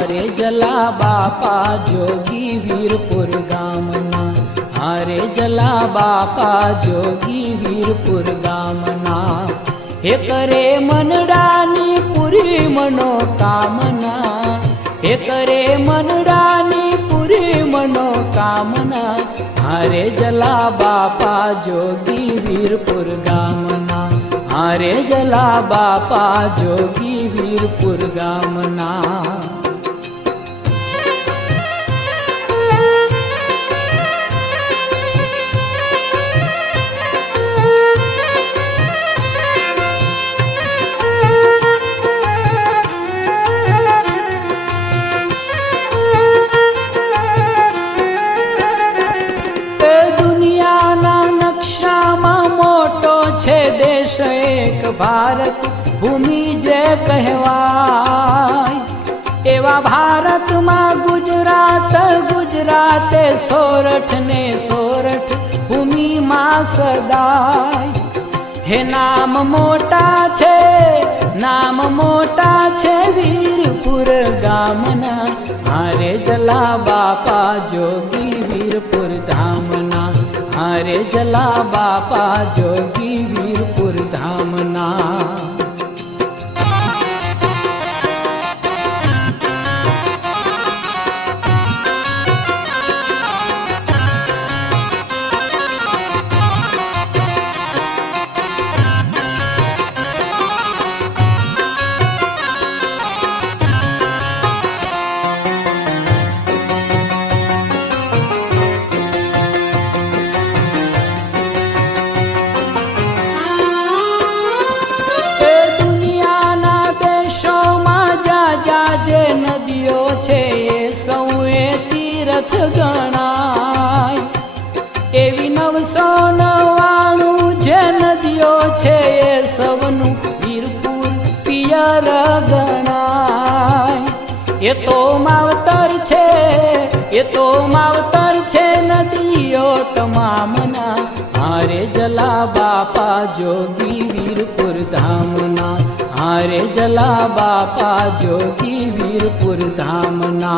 हारे जला बापा जोगी वीरपुर गामना, हारे जला बापा जोगी वीरपुर गामना। हे करे मनडानी पूरी मनोकामना, हे करे मनडानी पूरी मनोकामना। हारे जला बापा जोगी वीरपुर गामना, हारे जला बापा जोगी वीरपुर गामना। एक भारत भूमि जे कहवाय, एवा भारत में गुजरात गुजराते सोरठ ने सोरठ भूमि मां सदाय। हे नाम मोटा छे, नाम मोटा छे वीरपुर गामना। हारे जला बापा जोगी वीरपुर धामना, हारे जला बापा जोगी वीरपुर धामना। तीर्थ गणाय एवी 999 जे नदियों छे ए सवनु वीरपुर पियर गणाय। ये तो मावतर छे, ये तो मावतर छे नदियों तमामना। हारे जला बापा जोगी वीरपुर धामना, हारे जला बापा जोगी वीरपुर धामना।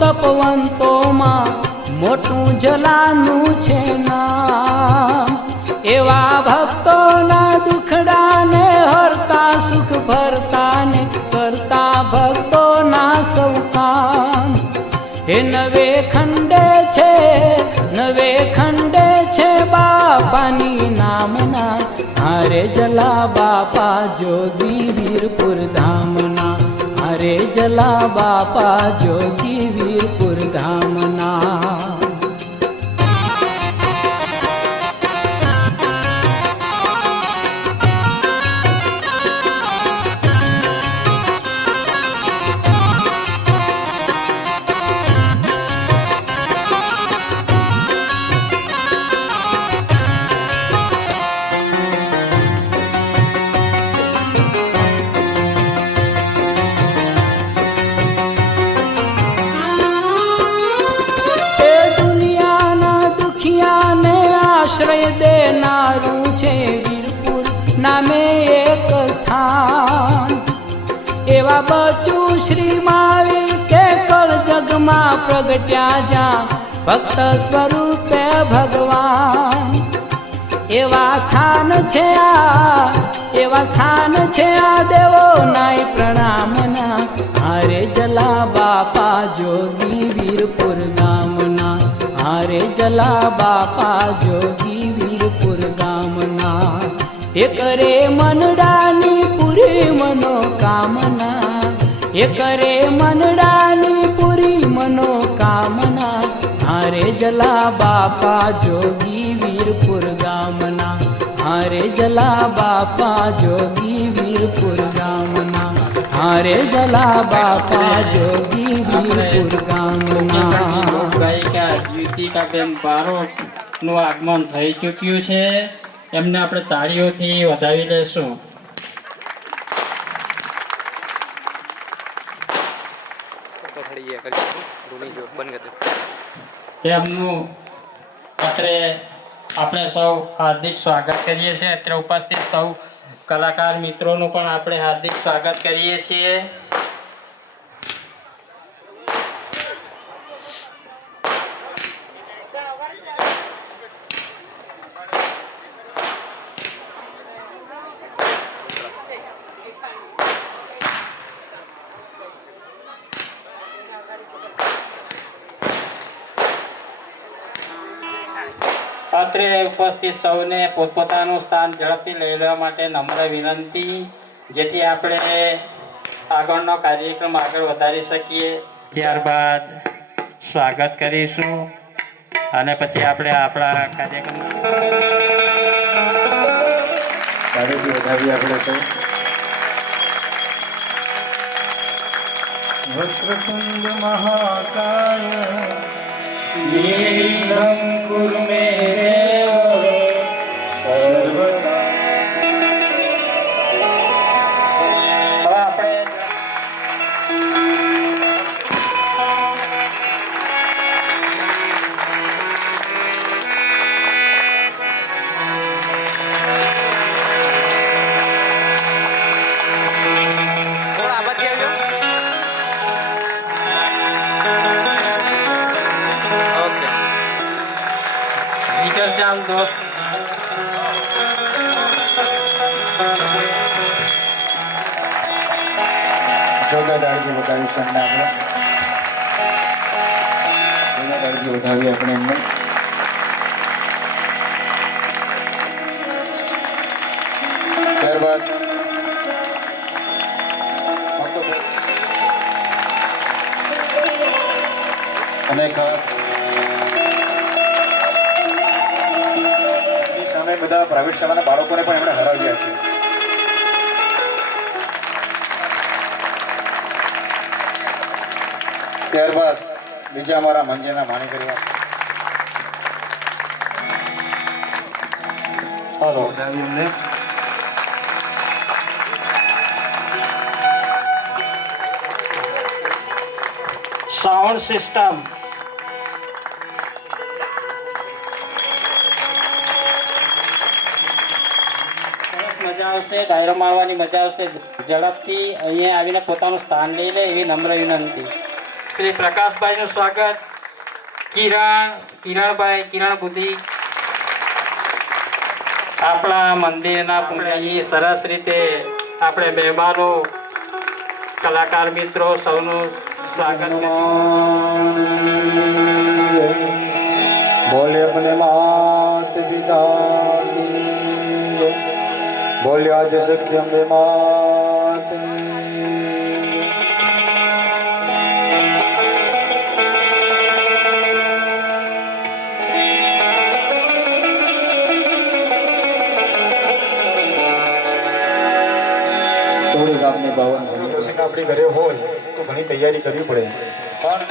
तपवंतो मां मोटू जलानु छे नाम, एवा भक्तो ना दुखड़ा ने हरता सुख भरता ने करता भक्तो ना सौ काम। हे नवे खंडे छे, नवे खंडे छे बापानी नामना। हारे जला बापा जोगी वीरपुर धामना, हारे जला बापा जोगी वीरपुर धामना। आश्रय देनारू छे वीरपुर नामे एक स्थान। एवा बचू श्री माली के कल जग मां प्रगट्या जा भक्त स्वरूपे भगवान। एवा स्थान छे आ, एवा स्थान छे आ देवो नाय प्रणामना। हारे जला बापा जोगी वीरपुर गामना, हारे जला बापा जोगी वीरपुर गामना। ये करे मनडानी पूरी मनोकामना, ये करे मनडानी पूरी मनोकामना। हारे जला बापा जोगी वीरपुर गामना, हारे जला बापा जोगी वीरपुर गामना, हारे जला बापा जोगी वीरपुर गामना। गायिका ज्योतिका बेन बारोट નું આગમન થઈ ચૂક્યું છે. એમને આપણે તાળીઓથી વધાવી લેશું. તેમનું આપણે સૌ હાર્દિક સ્વાગત કરીએ છીએ. અત્યારે ઉપસ્થિત સૌ કલાકાર મિત્રોનું પણ આપણે હાર્દિક સ્વાગત કરીએ છીએ. અત્રે ઉપસ્થિત સૌને પોતપોતાનું સ્થાન ઝડપથી લઈ લેવા માટે નમ્ર વિનંતી, જેથી આપણે આગળનો કાર્યક્રમ આગળ વધારી શકીએ. ત્યારબાદ સ્વાગત કરીશું અને પછી આપણે આપણા કાર્યક્રમ વધાવી આપણે સૌ. વક્રતુંડ મહાકાય નિર્વિઘ્नं કુરુ મે દેવ સર્વદા. હવે આપણે જીગરજાન દોસ્ત જોરદાર દાળજી વધાવીશું એમને આપણે. જોરદાર દાળજી વધાવી આપણે એમને. ત્યારબાદ અને ખાસ સામે બધા પ્રાઇવેટ શાળાના બાળકોને પણ એમણે હરાવ્યા છે. ત્યારબાદ બીજા અમારા મંજેના માણી કરવા એમને સાઉન્ડ સિસ્ટમ મજા આવશે. ડાયરો મારવાની મજા આવશે. ઝડપથી અહીંયા આવીને પોતાનું સ્થાન લઈ લે એવી નમ્ર વિનંતી. શ્રી પ્રકાશભાઈનું સ્વાગત. કિરણભાઈ બુદ્ધિ આપણા મંદિરના પૂજારી સરસ રીતે આપણે મહેમાનો કલાકાર મિત્રો સૌનું સ્વાગત બોલે अपने मात पिता बोले आदि सख्यम बे मात થોડીક આપની બાવન આપણી ઘરે હોય તો ઘણી તૈયારી કરવી પડે પણ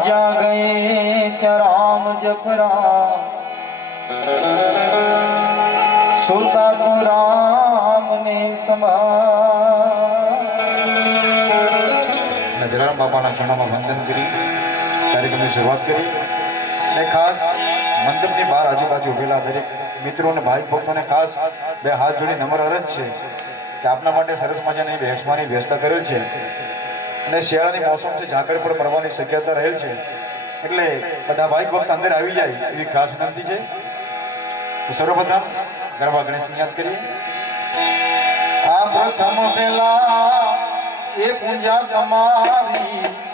જ્યાં ગયે ત્યાં રામ જપરા સુરતા તું રામ ને સંભાળ જલારામ બાપાના ચરણોમાં વંદન કરી કાર્યક્રમની શરૂઆત કરી અને ખાસ મંડપની બહાર આજુબાજુ ઉભેલા દરેક મિત્રો અને ભાઈ ભક્તોને ખાસ બે હાથ જોડી નમ્ર અરજ છે કે આપના માટે સરસ મજાની બેસવાની વ્યવસ્થા કરેલ છે અને શિયાળાની મોસમ છે ઝાકળ પણ પડવાની શક્યતા રહેલ છે એટલે બધા ભાઈ ભક્ત અંદર આવી જાય એવી ખાસ વિનંતી છે તો સર્વપ્રથમ ગરબા ગણેશને યાદ કરીએ આ પ્રથમ પહેલા એ પૂજા તમારી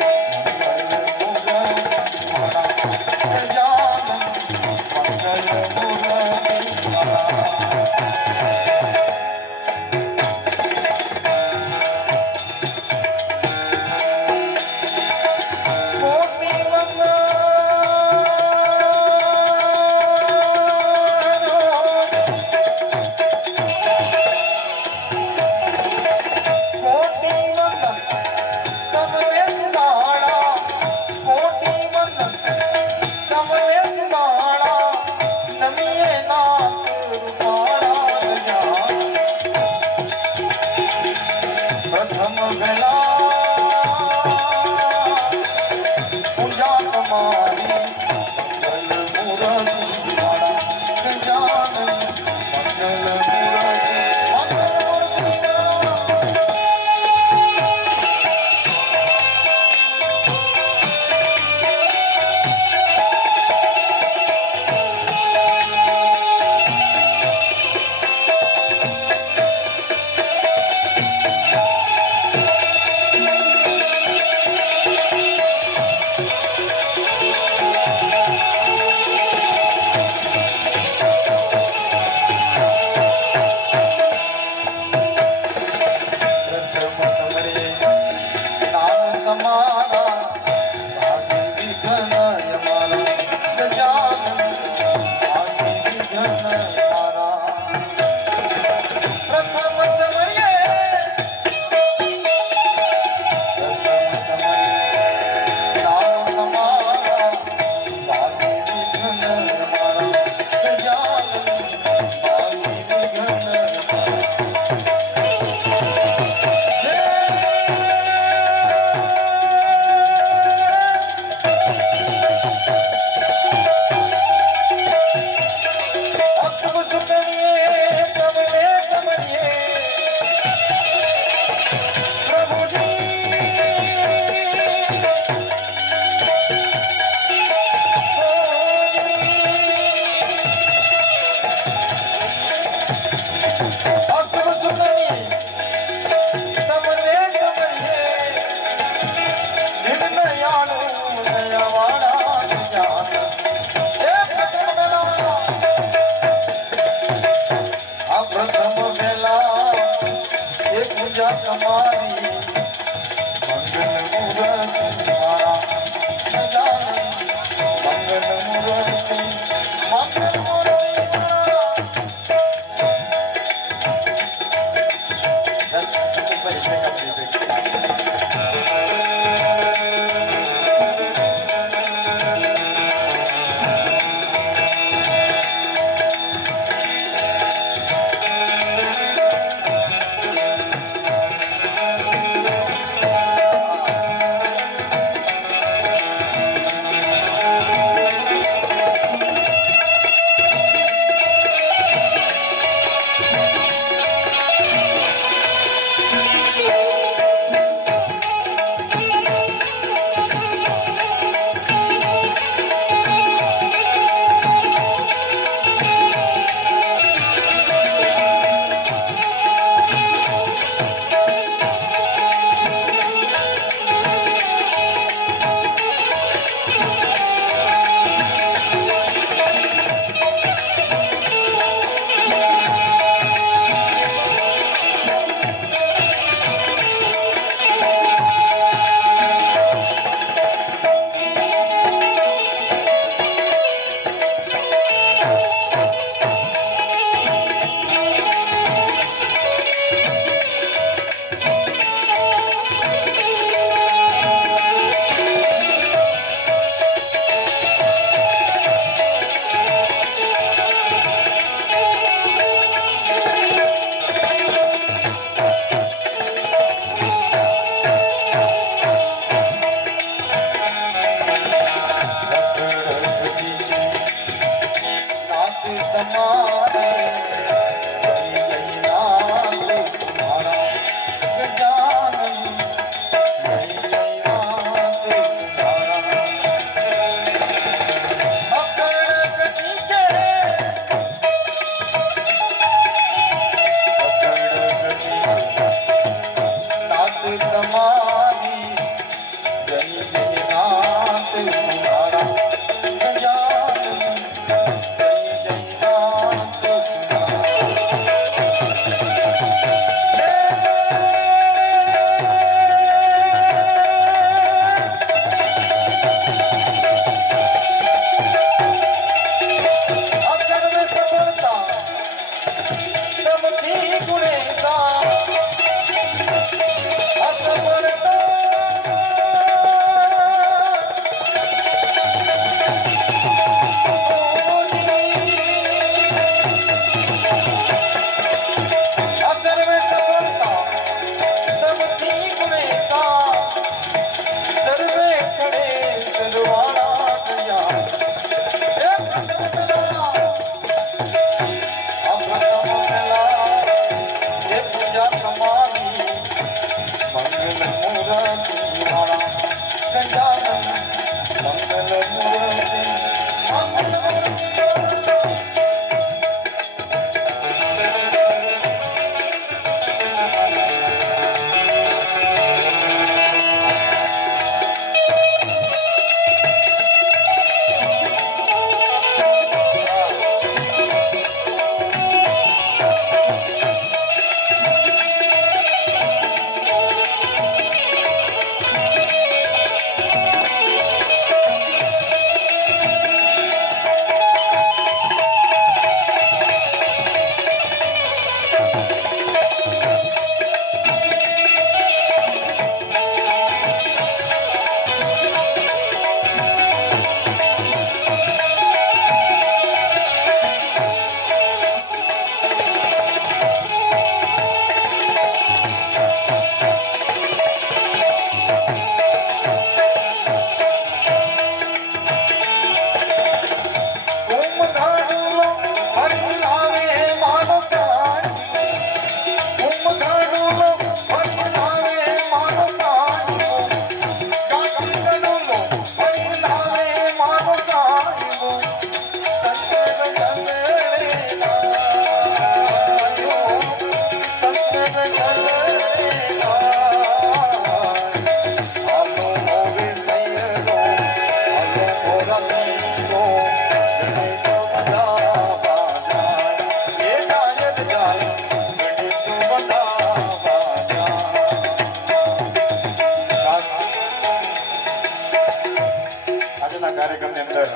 કાર્યક્રમની અંદર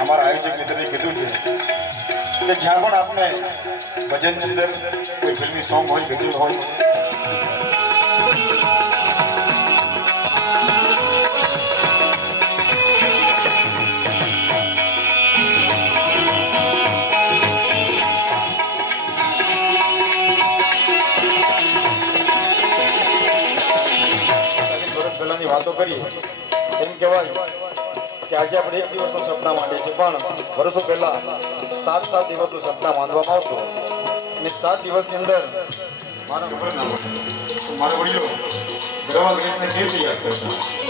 અમારા આયોજક મિત્રએ કીધું છે કે જ્યાં પણ આપણે ભજનની અંદર કોઈ ફિલ્મી સોંગ હોય ગઝલ હોય પહેલાની વાતો કરીએ એમ કહેવાય કે આજે આપણે એક દિવસનું સપના માટે છે પણ વર્ષો પહેલા 7 દિવસનું સપના બાંધવામાં આવતું અને 7 દિવસની અંદર મારા ખબર ના પડે તો મારા વડીલો દરવા ગણેશને કેવી યાદ કરતા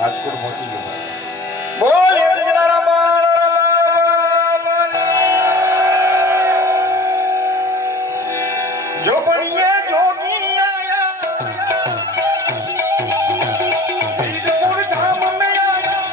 રાજકોટ પહોંચી ગયો બોલ જલારામ જો પણીએ જોગી આયા વીરપુર ધામ મે આયા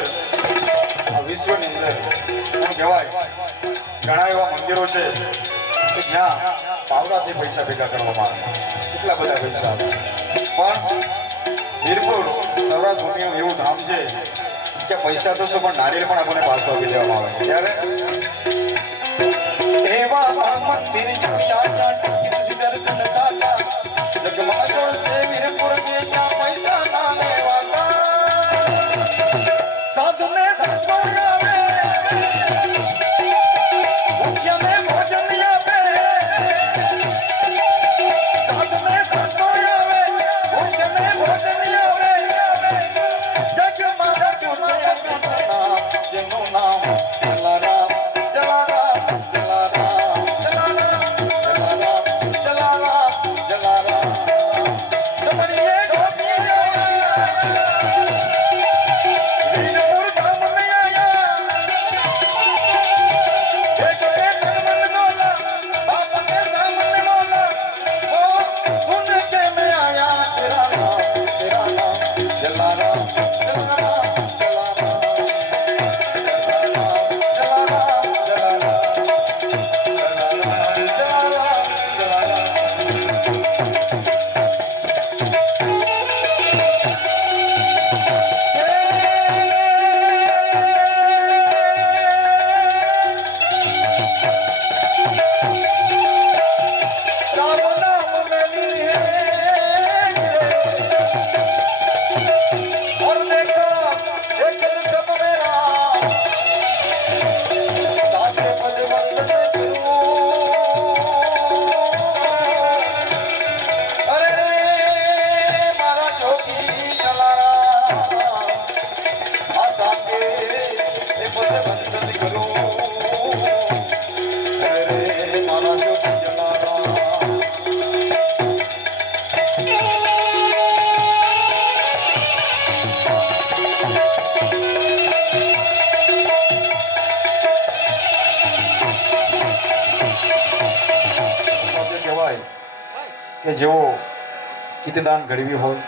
અંદર આ વિશ્વની અંદર એમ કહેવાય ઘણા એવા મંદિરો છે કે જ્યાં પાવડાથી પૈસા ભેગા કરવામાં આવે, કેટલા બધા પૈસા આવે. પણ વીરપુર સૌરાષ્ટ્ર ભૂમિનું એવું ધામ છે કે પૈસા તો શું પણ નારિયેળ પણ આપણને પાછું આપી દેવામાં આવે. ત્યારે એવા મંદિર જોયા દર્શન દાતા જગમાં જોશે વીરપુર કે ત્યાં પૈસા ના લેવાતા. સાધુને ધંધો આવે, ભૂખ્યાને ભોજન આપે. સાધુને ધંધો આવે, ભૂખ્યાને ભોજન આપે. જગમાં જોશે જેનું નામ જલારામ જલારામ જલારામ જલારામ જલારામ જલારામ જલારામ. તમારી એ ગોપી વીરપુર ધામને આયા, એક મન મોલા બાપા કે સામને મોલા. ઓ સુન કે મેં આયા તેરા નામ જલારામ જલારામ જલારામ કે જેવો કીર્તિદાન ઘડવી હોય,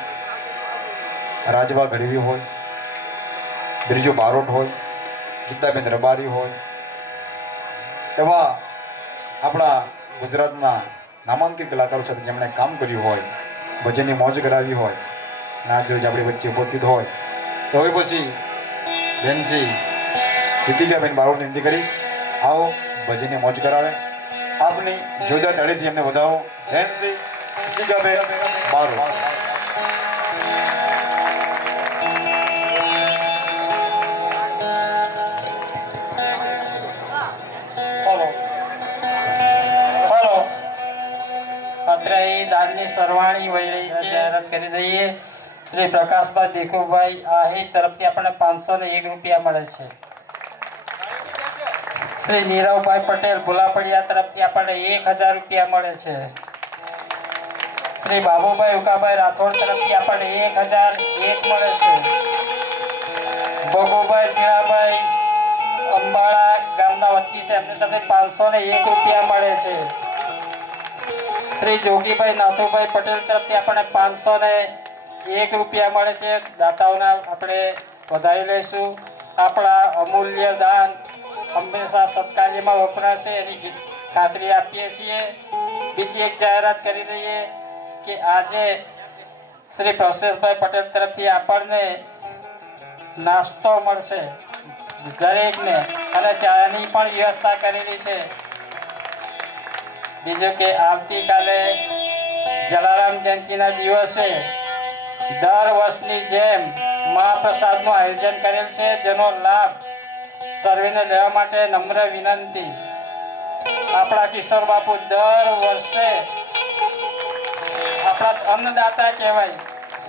રાજવા ઘડવી હોય, બિરજુ બારોટ હોય, ગીતાબેન રબારી હોય, એવા આપણા ગુજરાતના નામાંકિત કલાકારો સાથે જેમણે કામ કર્યું હોય, ભજનની મોજ કરાવી હોય, અને આજ રોજ આપણી વચ્ચે ઉપસ્થિત હોય, તો હવે પછી બેનસી કૃતિકાબેન બારોટની વિનંતી કરીશ, આવો ભજનની મોજ કરાવે. આપની જોરદાર તાળીથી એમને વધાવો. બેનસી કૃતિકાબેન બારોટ. દાનની સરવાણી વહી રહી છે, જાહેરાત કરી દઈએ. શ્રી પ્રકાશભાઈ દેખુભાઈ આહિર તરફથી આપણને 501 રૂપિયા મળે છે. શ્રી નીરવભાઈ પટેલ ભુલાપડિયા તરફથી આપણને 1000 રૂપિયા મળે છે. શ્રી બાબુભાઈ ઉકાભાઈ રાઠોડ તરફથી આપણને 1001 મળે છે. ભગુભાઈ ઝીણાભાઈ અંબાળા ગામના વતની છે, એમને તમને 501 રૂપિયા મળે છે. શ્રી જોગીભાઈ નાથુભાઈ પટેલ તરફથી આપણને 501 રૂપિયા મળે છે. દાતાઓના આપણે વધારી લઈશું. આપણા અમૂલ્ય દાન હંમેશા સત્કાર્યમાં વપરાશે એની ખાતરી આપીએ છીએ. બીજી એક જાહેરાત કરી દઈએ કે આજે શ્રી પ્રશેષભાઈ પટેલ તરફથી આપણને નાસ્તો મળશે દરેકને, અને ચાની પણ વ્યવસ્થા કરેલી છે. બીજું કે આવતીકાલે જલારામ જયંતિના દિવસે દર વર્ષની જેમ મહાપ્રસાદનું આયોજન કરેલ છે, જેનો લાભ સર્વેને લેવા માટે નમ્ર વિનંતી. આપણા કિશોર બાપુ દર વર્ષે આપણા અન્નદાતા કહેવાય.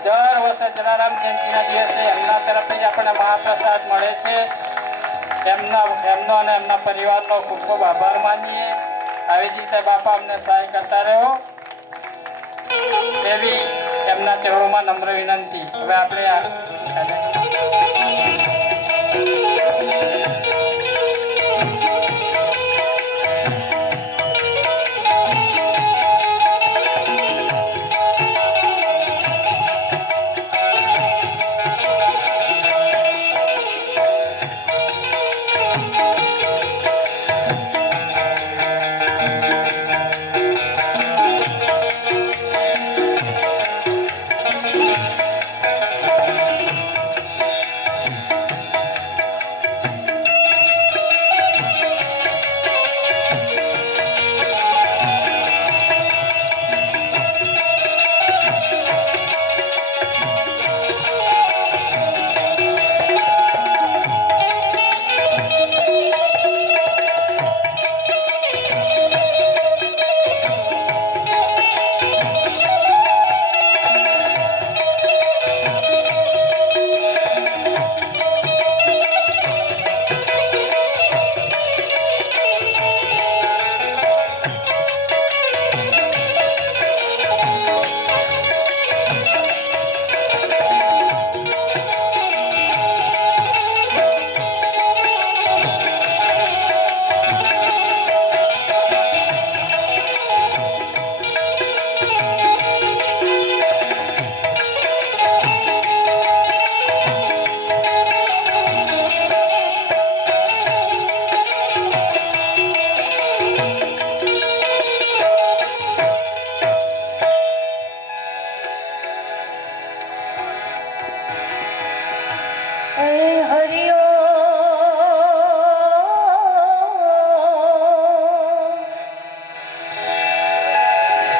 દર વર્ષે જલારામ જયંતિના દિવસે એમના તરફથી જ આપણને મહાપ્રસાદ મળે છે. એમનો અને એમના પરિવારનો ખૂબ ખૂબ આભાર માનીએ. આવી જ રીતે બાપા અમને સહાય કરતા રહો એવી એમના ચરણોમાં નમ્ર વિનંતી. હવે આપણે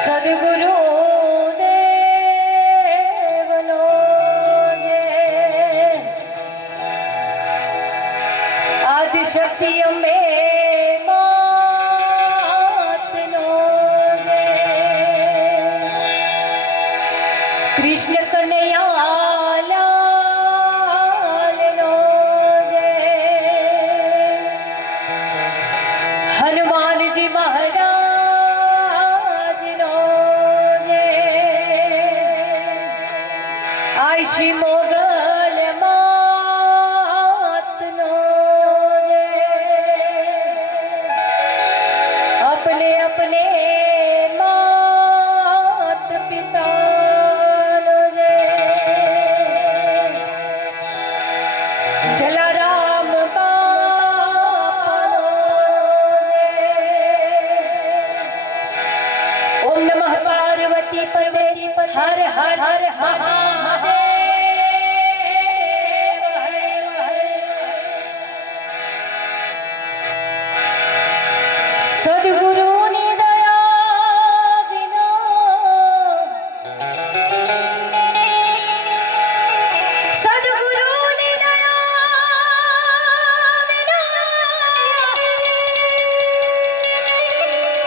સદગુરુ દેવનો જે આદિશક્તિ અંબે માતનો જે કૃષ્ણ કનૈયા લાલનો જે હનુમાનજી મહારાજનો જે આયશી મોગલ માતનો જે अपने अपने मात पिता जे जलाराम बापानो जे ओम नमः पार्वती पते हर हर हर महादेव સદગુરુની દયા વિના સદગુરુની દયા વિના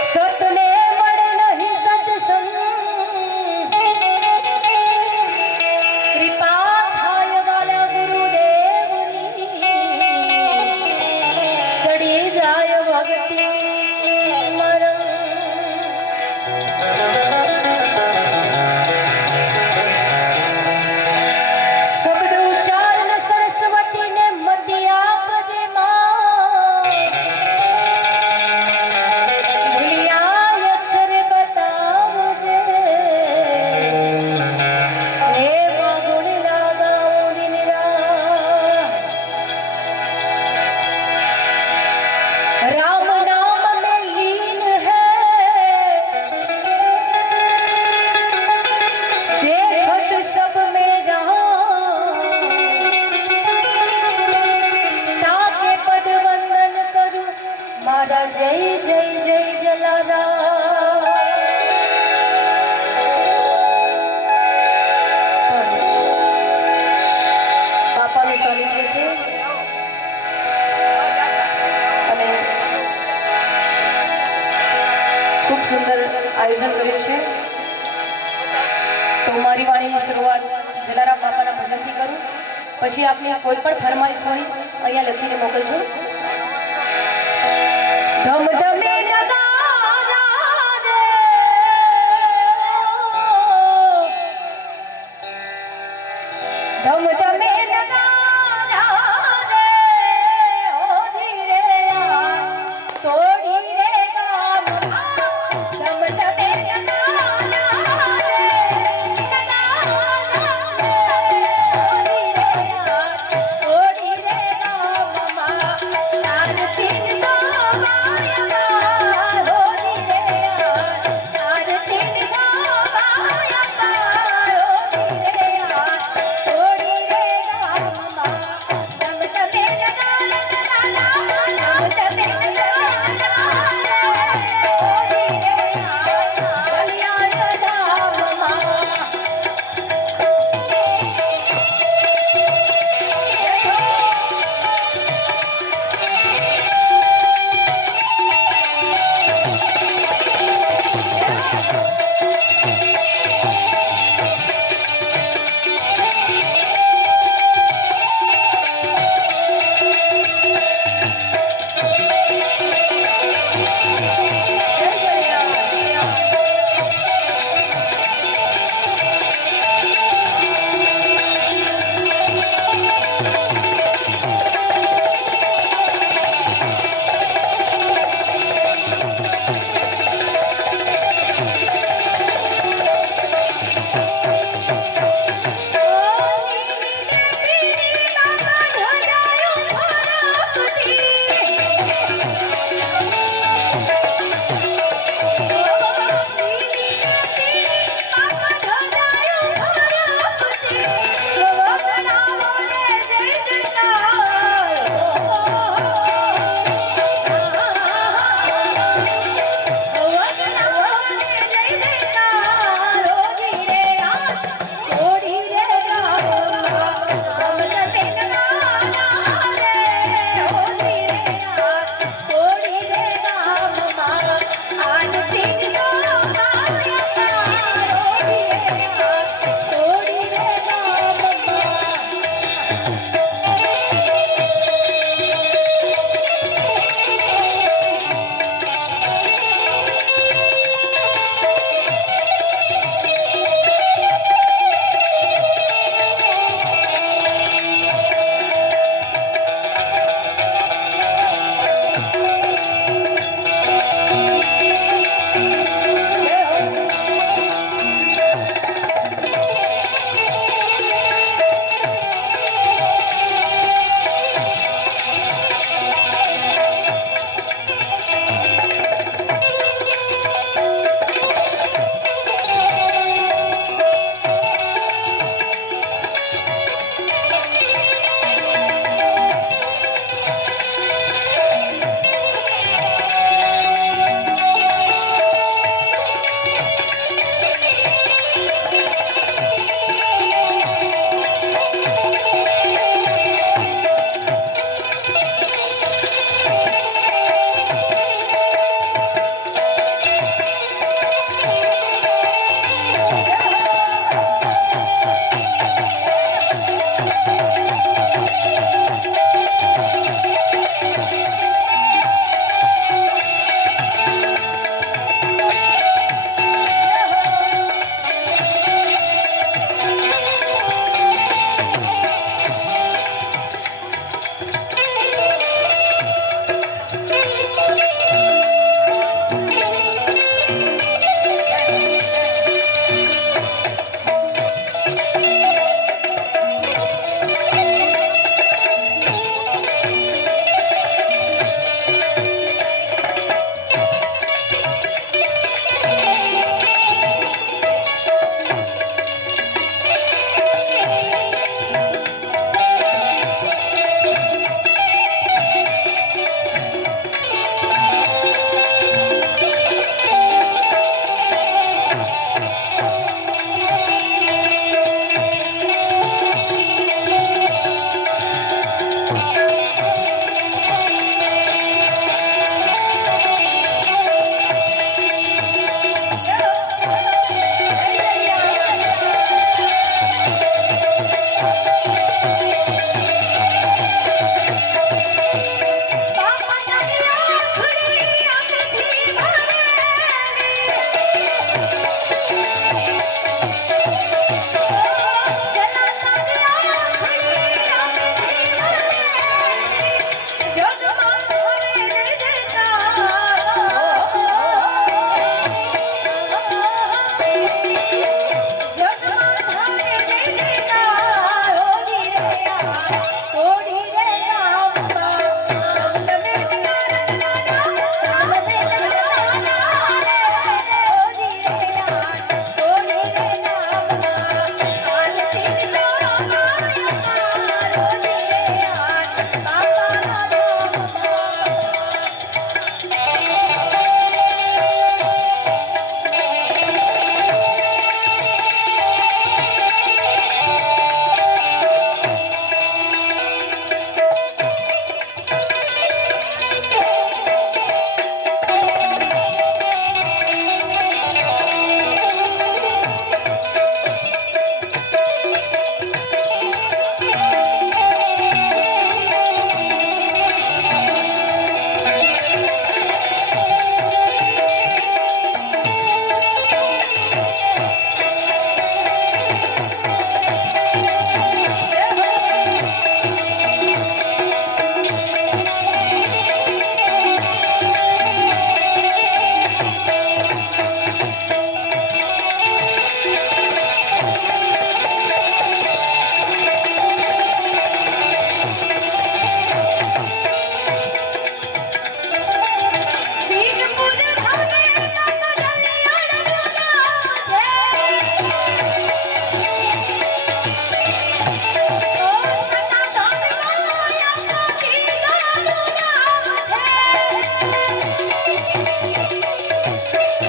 સતને મળે નહીં સત્સંગ કૃપા થાય વાલા ગુરુદેવની ચડી જાય ભક્તિ શબ્દ ઉચ્ચારણ સરસ્વતી ને મધ્ય આપજે માં ભૂલિયા અક્ષર બતાવજે હે ગુણ લાગાઓ દિન રામ नाम में लीन है देखत सब में ताके पद वंदन करूं मारा जय जय जय जलारा બાપાનું સાનિધ્ય છે અને ખૂબ સુંદર આયોજન કર્યું છે તો મારી વાણીની શરૂઆત જલારામ બાપાના ભજનથી કરું પછી આપની કોઈ પણ ફરમાઈશ હોય અહીંયા લખીને મોકલજો ધમધમે નગારા રે ધમધમે નગારા રે ઓ ધીરે આ તોડી રે ગામમાં ધમધમે નગારા રે તોડી રે ગામમાં તારથી સોવાયા હોડી રે તારથી સોવાયા હોડી રે તોડી રે ગામમાં ધમધમે નગારા ધમધમે નગારા રે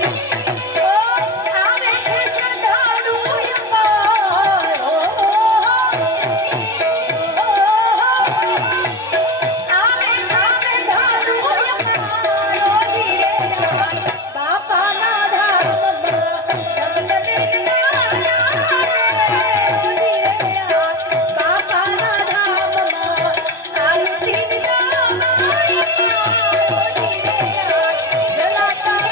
આવે છે શ્રદ્ધાળુ અમારો. બાપાના ધામમાં બાપાના ધામમાં કાલથી જલાતા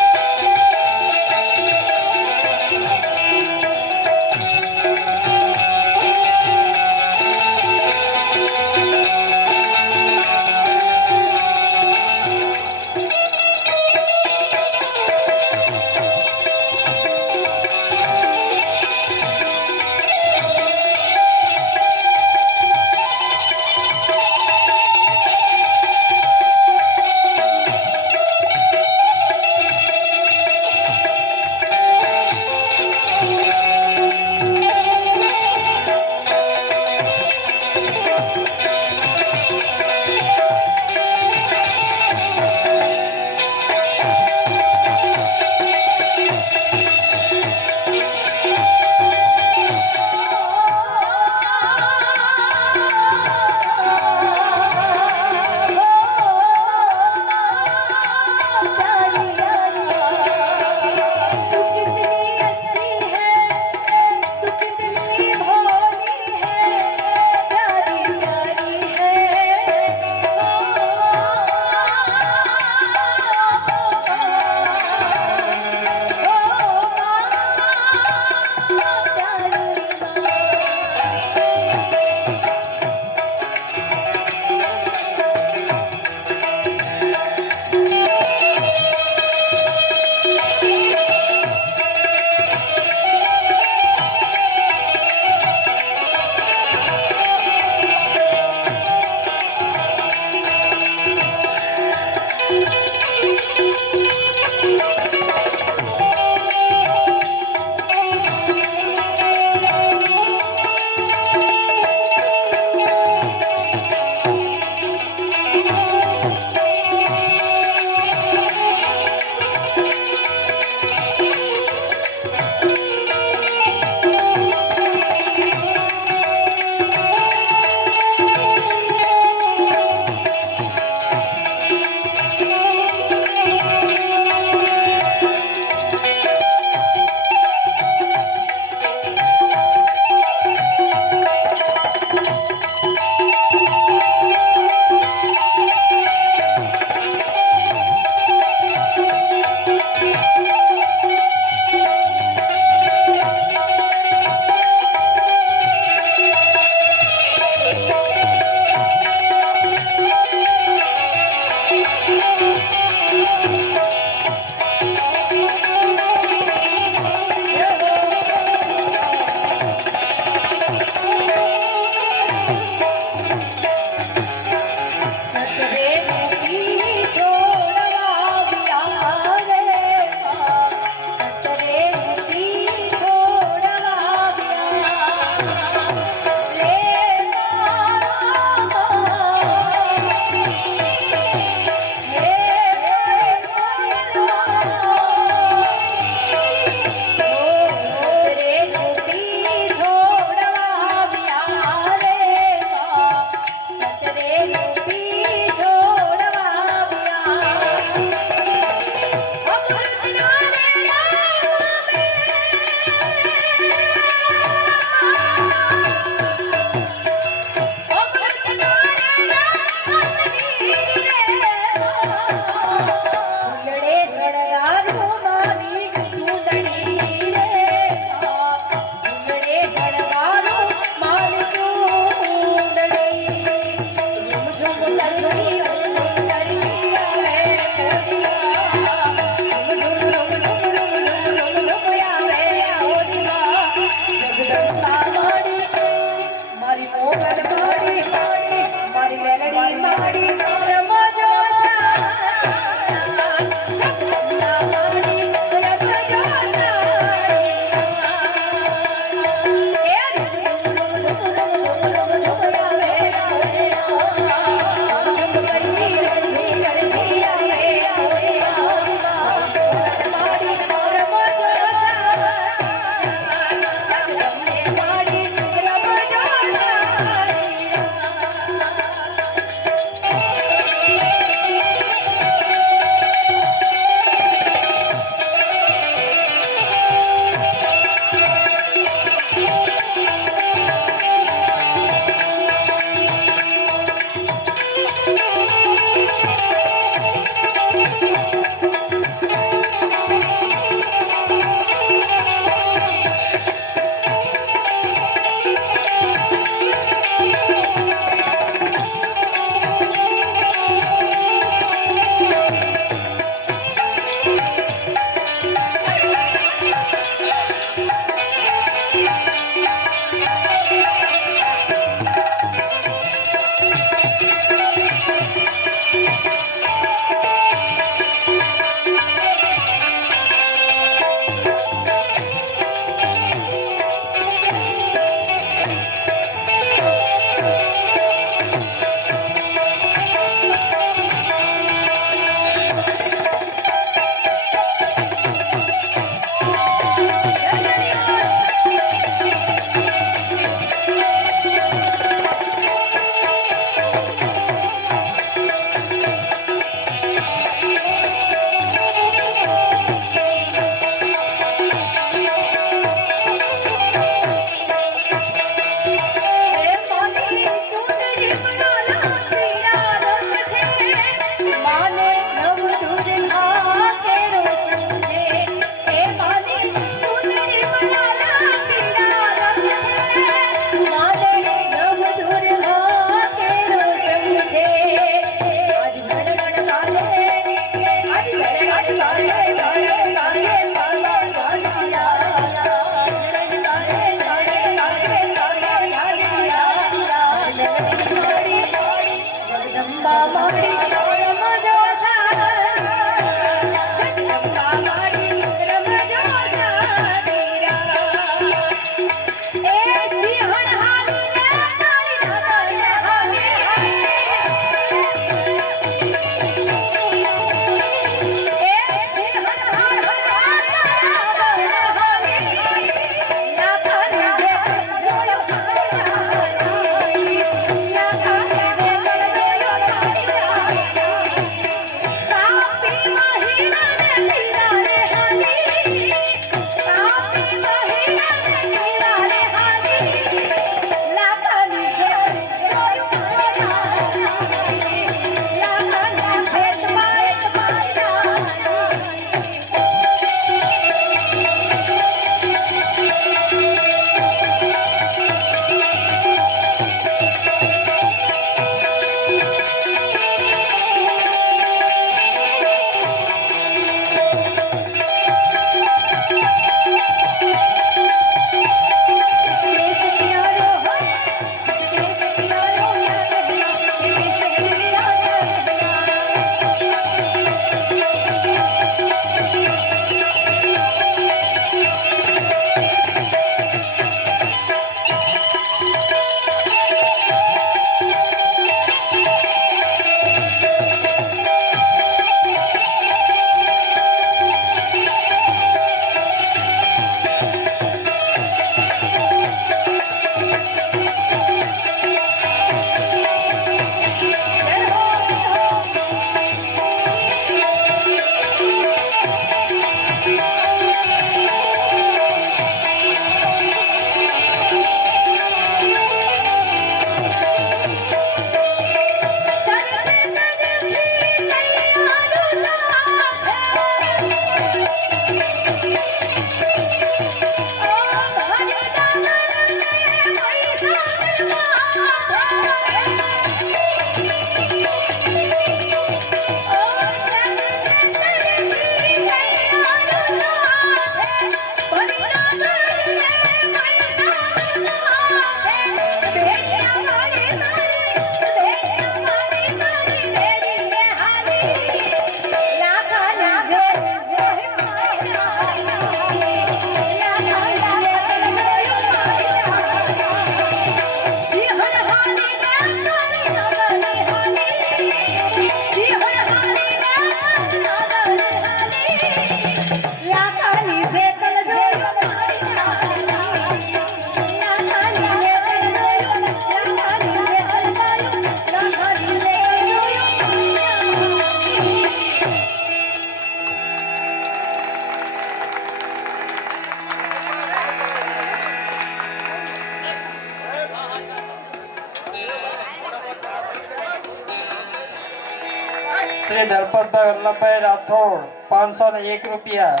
શ્રી દલપતભાઈ વલ્લભભાઈ રાઠોડ 501 રૂપિયા,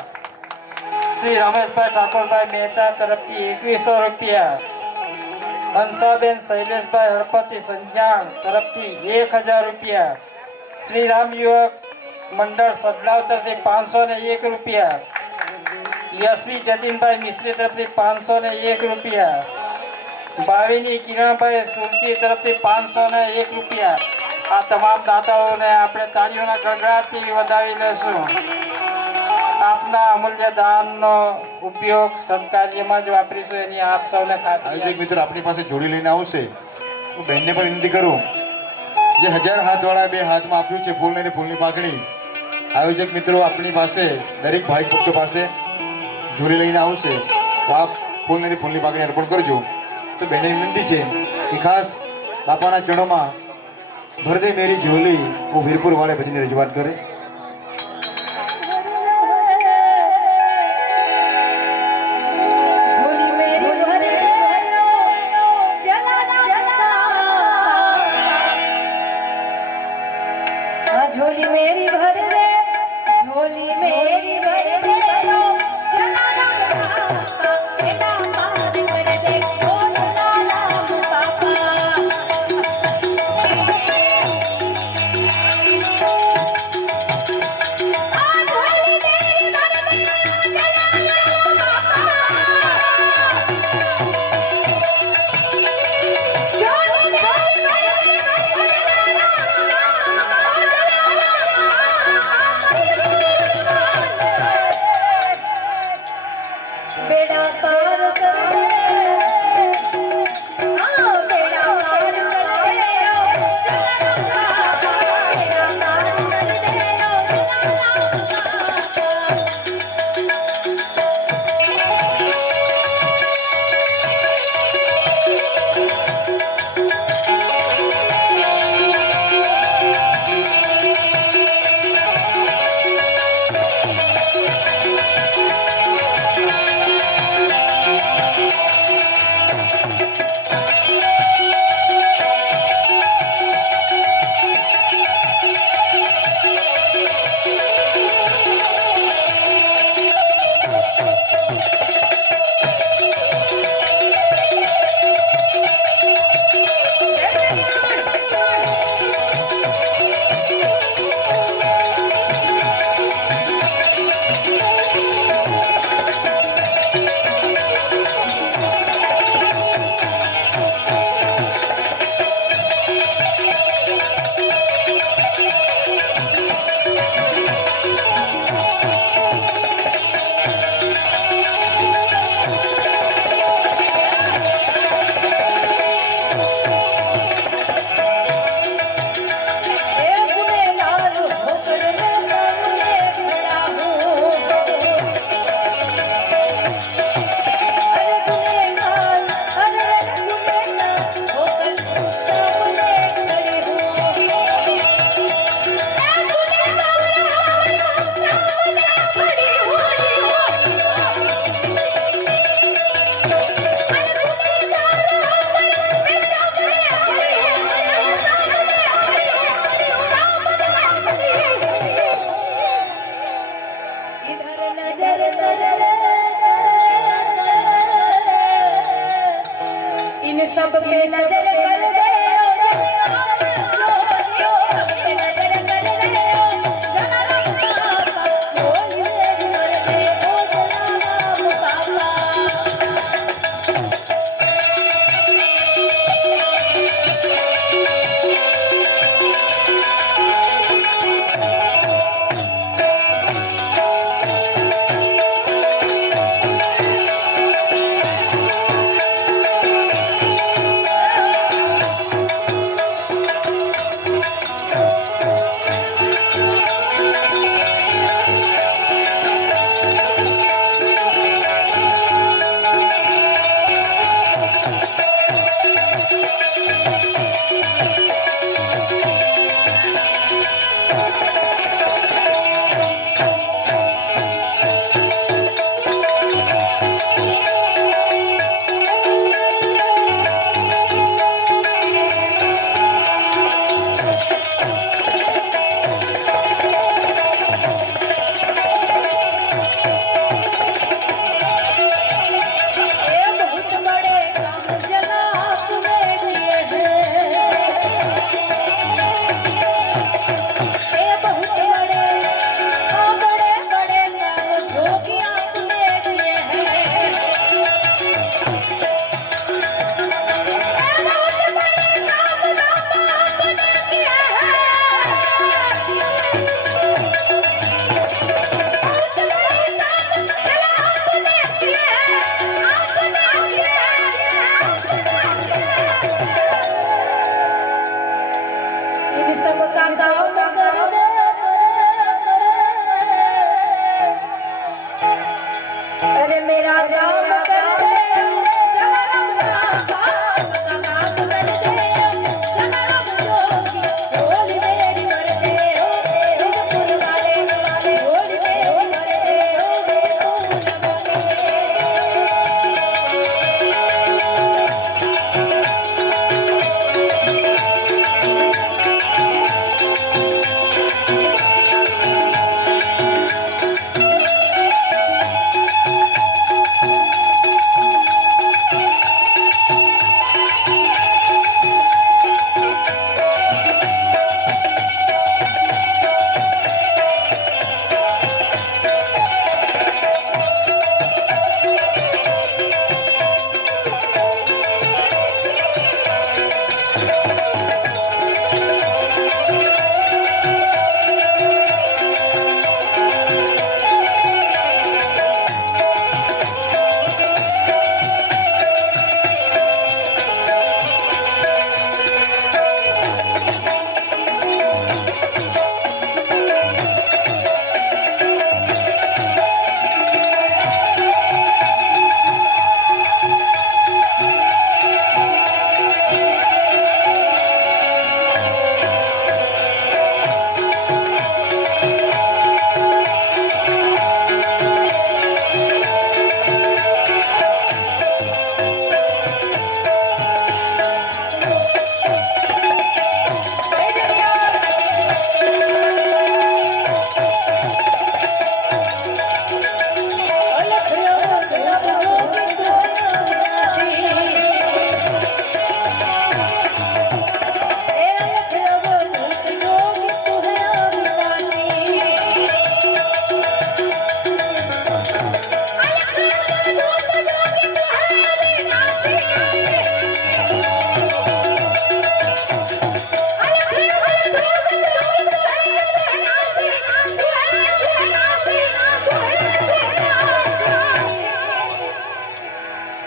શ્રી રમેશભાઈ ઠાકોરભાઈ મહેતા તરફથી 2100 રૂપિયા, હંસાબેન શૈલેષભાઈ હળપતિ સંજાણ તરફથી 1000 રૂપિયા, શ્રી રામ યુવક મંડળ સદલાવ તરફથી 501 રૂપિયા, યશવી જતીનભાઈ મિસ્ત્રી તરફથી 501 રૂપિયા, ભાવિની કિરણભાઈ સુરતી તરફથી 501 રૂપિયા. આ તમામ દાતાઓને આપણે તાળીઓના ગડગડાટથી વધાવી લેશું. આપના અમૂલ્ય દાનનો ઉપયોગ સત્કાર્યમાં જ વાપરીશું એની આપ સૌને ખાતરી. આયોજક મિત્રો આપણી પાસે જોડી લઈને આવશે. હું બહેનને પણ વિનંતી કરું, જે 1000 હાથવાળા 2 હાથમાં આપ્યું છે ફૂલ ને ફૂલની પાકડી, આયોજક મિત્રો આપણી પાસે દરેક ભાઈ ભક્તો પાસે જોડી લઈને આવશે, તો આપ ફૂલ ને ફૂલની પાકડી અર્પણ કરજો. તો બહેનને વિનંતી છે કે ખાસ બાપાના ચરણોમાં ભર દે મેરી ઝોલી वो વીરપુર વાળે ભજનની રજૂઆત કરે. झोली मेरी भर दे जला जला झोली मेरी भर दे झोली मेरी भर दे जला बेटा मार कर दे ओ जलाराम पापा बेड़ा पार कर दे हाँ बेड़ा पार कर दे जलाराम पापा बेड़ा पार कर दे जलाराम पापा इन सब पे नजर कर दे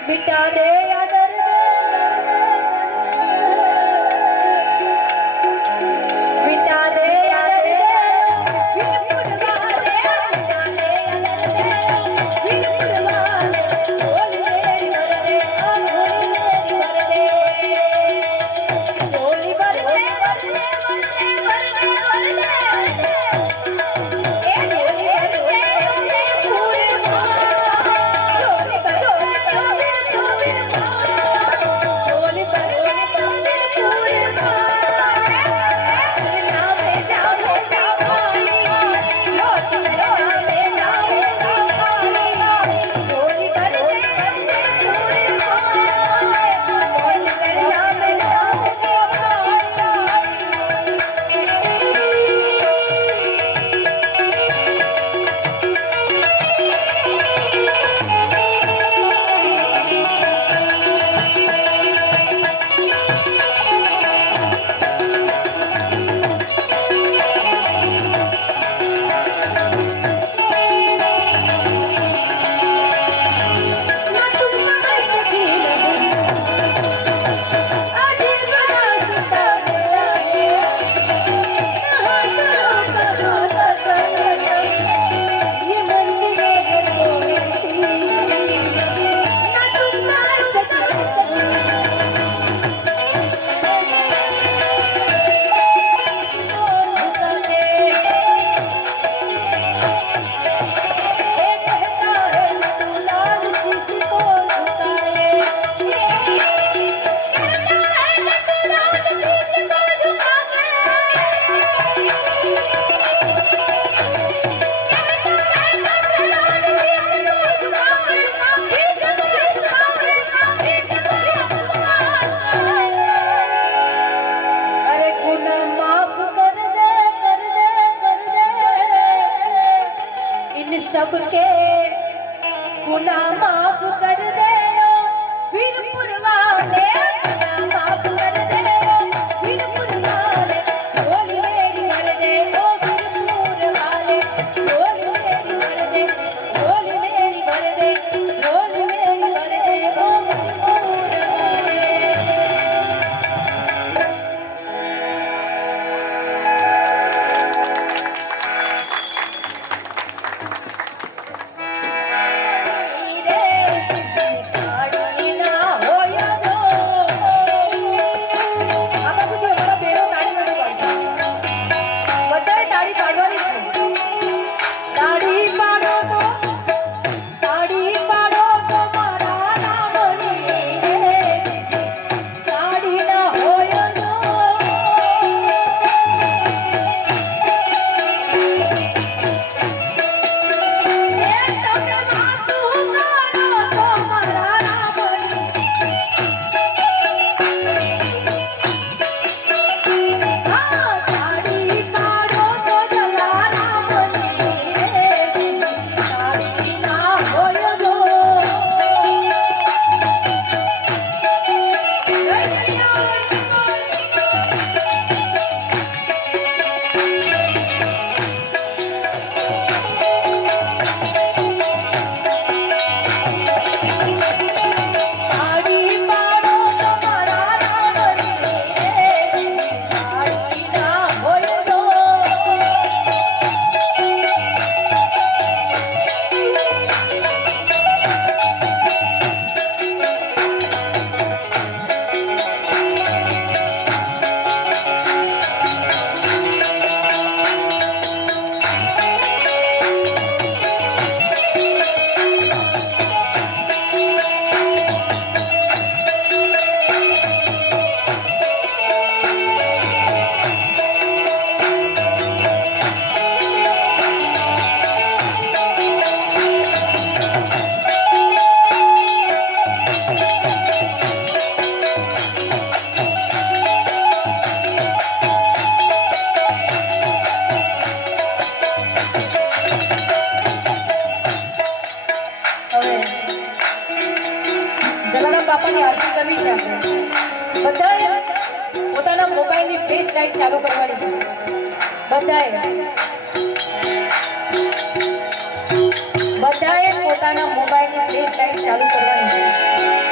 मिटा दे या दर्द मिटा दे या दर्द बिन पुरवाले मिटा दे या दर्द बिन पुरवाले बोल मेरी वरदे बोल मेरी वरदे बोली वरदे वरदे वरदे वरदे ए बोली वरदे पूरे बोली बोली पूरे अरे गुनाह माफ कर दे इन सब के गुनाह माफ कर दे फिर पुरवाले गुनाह माफ कर दे फिर पुरवाले बोल मेरी वरदे ओ फिर पुरवाले बोल मेरी वरदे बोल मेरी वरदे बोल मेरी वरदे ओ पुरवाले બાપાની આરતી કરવી છે આપણે બધાએ પોતાના મોબાઈલની ફ્લેશ લાઈટ ચાલુ કરવાની છે બધાએ પોતાના મોબાઈલની ફ્લેશ લાઈટ ચાલુ કરવાની છે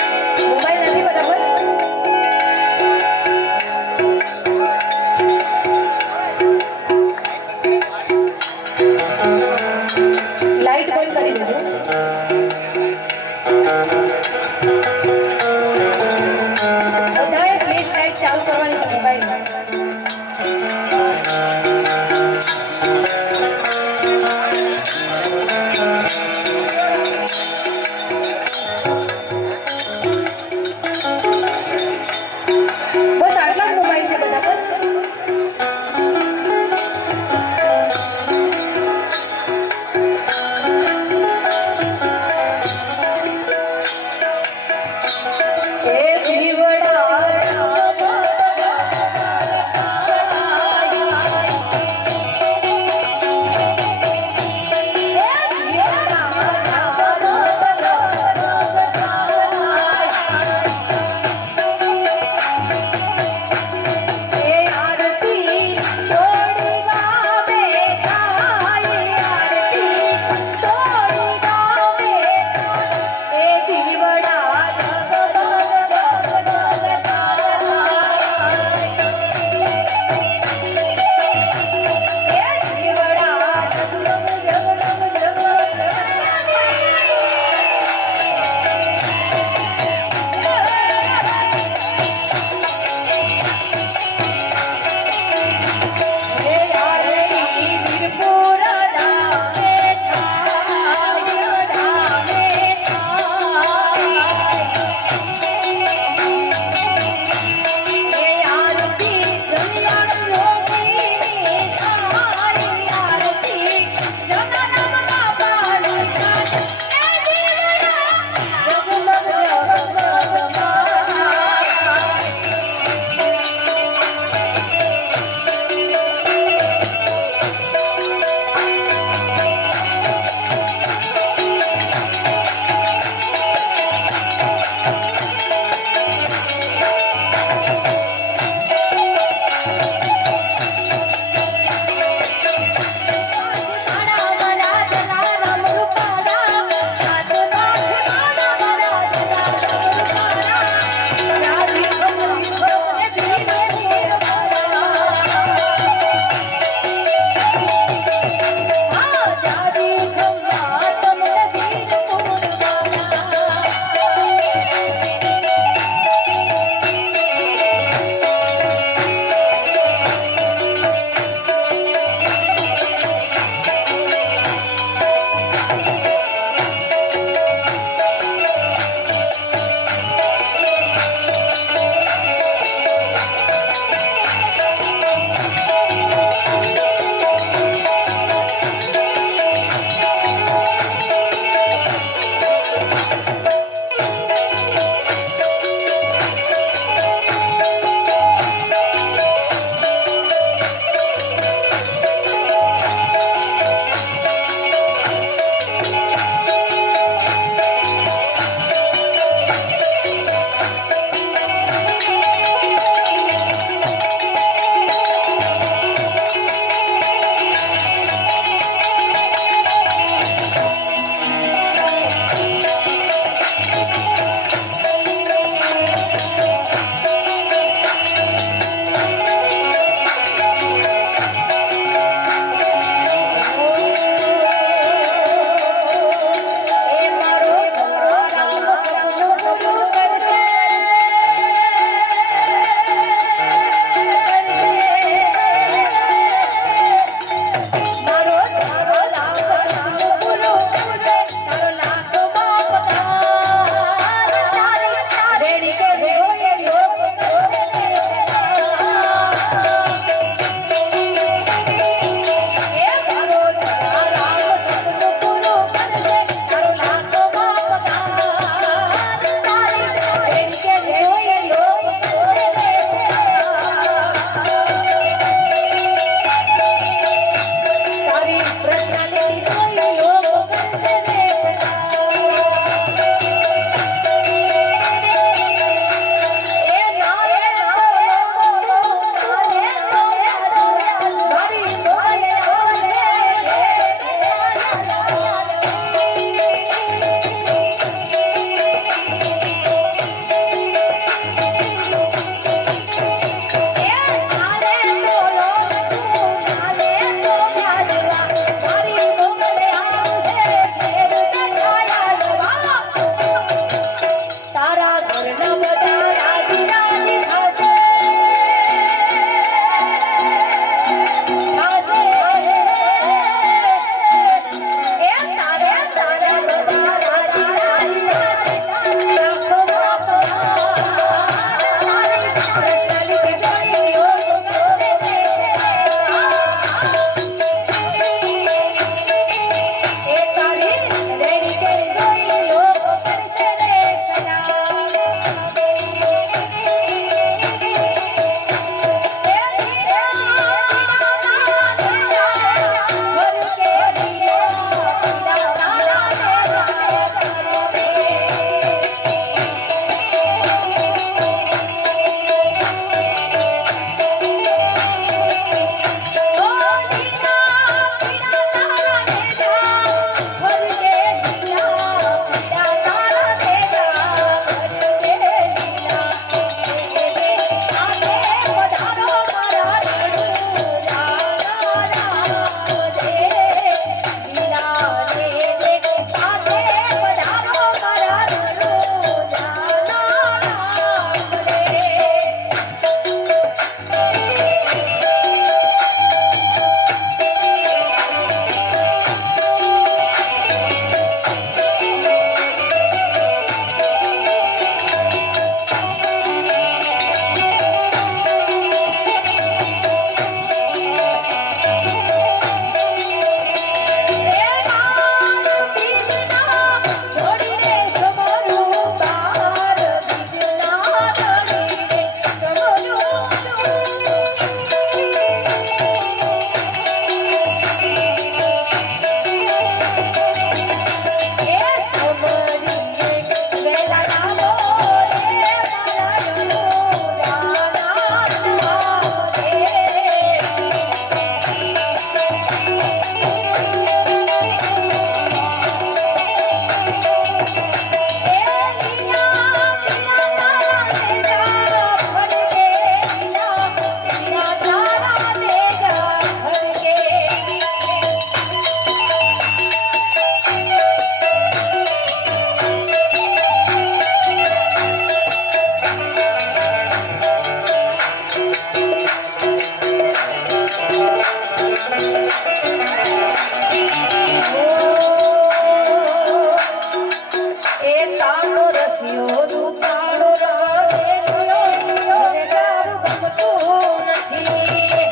કાળો રસિયો રૂપાળો રવેલિયો ઘરે જાવું ગમતું નથી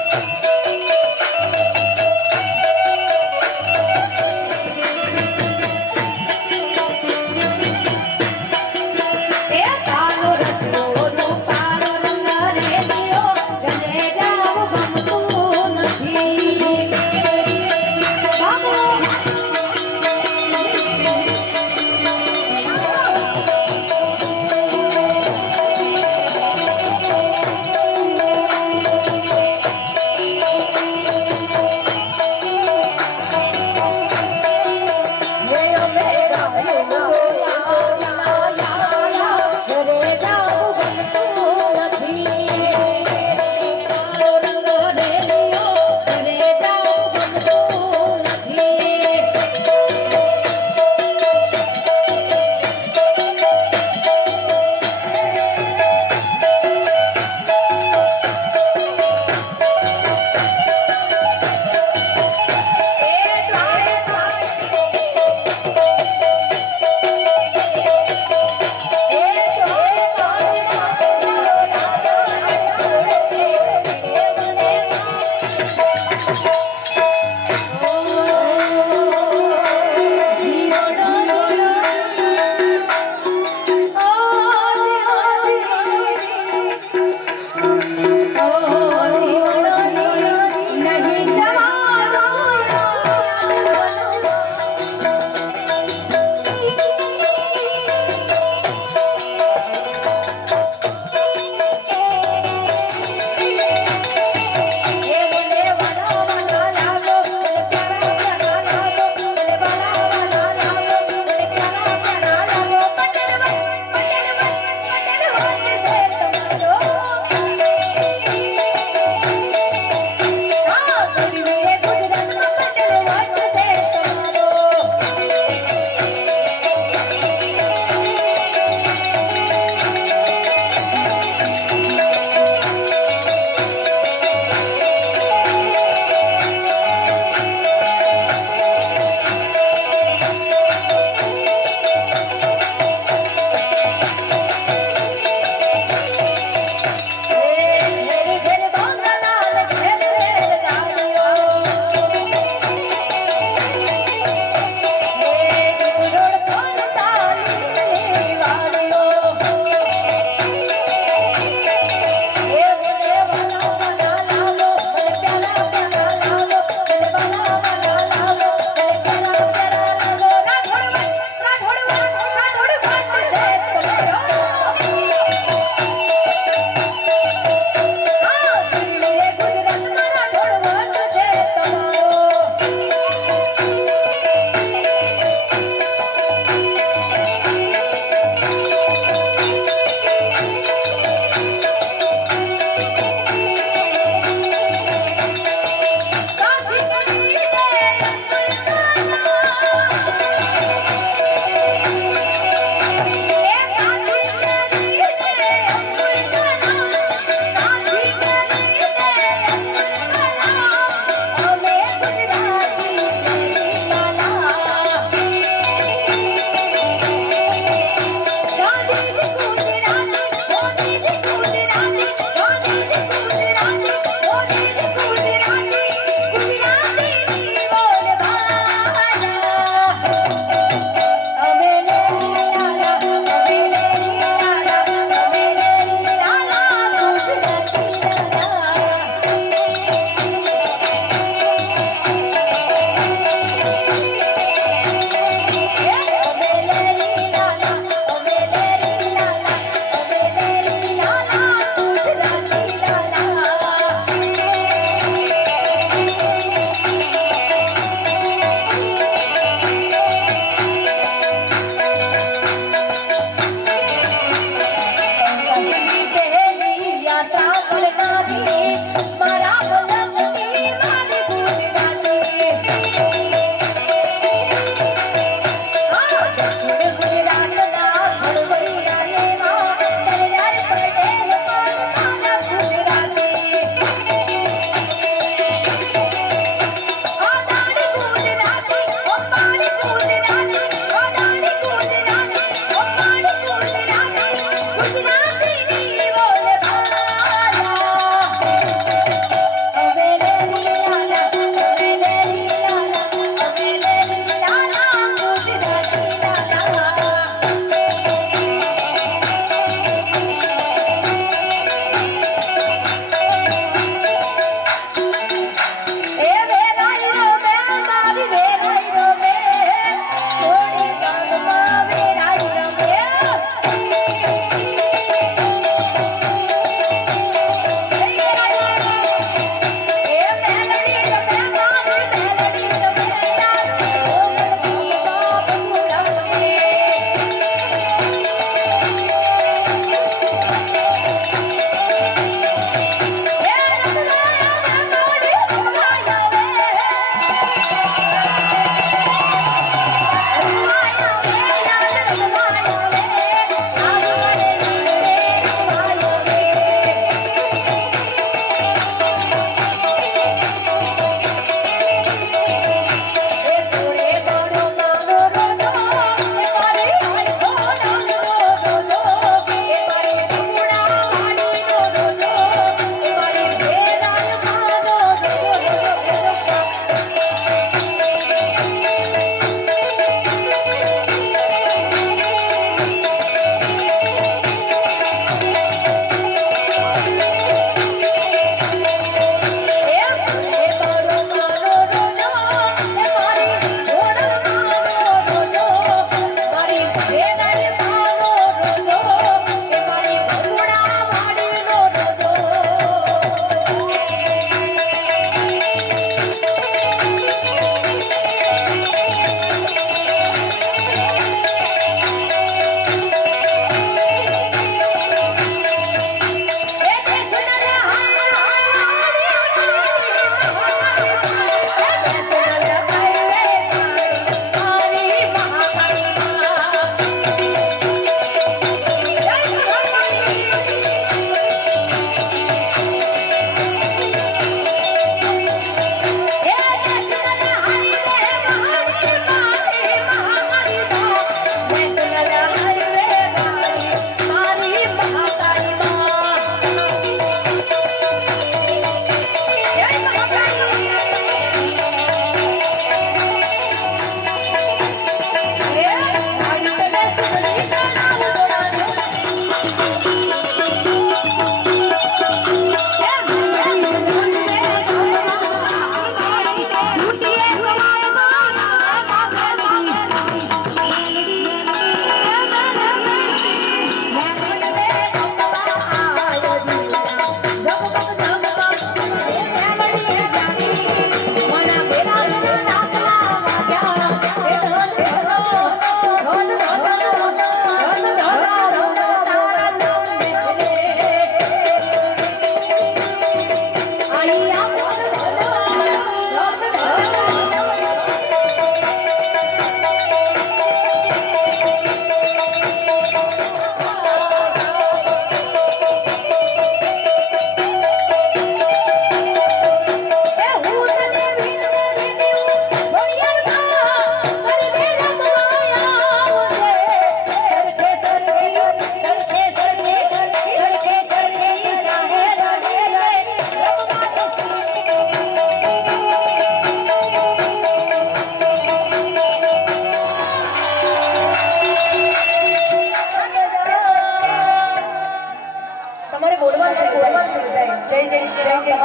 એ કાળો રસિયો રૂપાળો રવેલિયો ઘરે જાવું ગમતું નથી બાબુ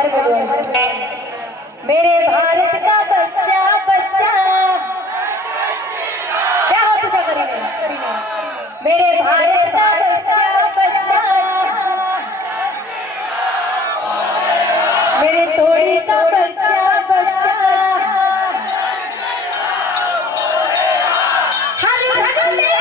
से बोलूं मेरे भारत का बच्चा बच्चा क्या हो तुझे करीने मेरे भारत का बच्चा बच्चा मेरे तोड़ी का बच्चा बच्चा हर घर में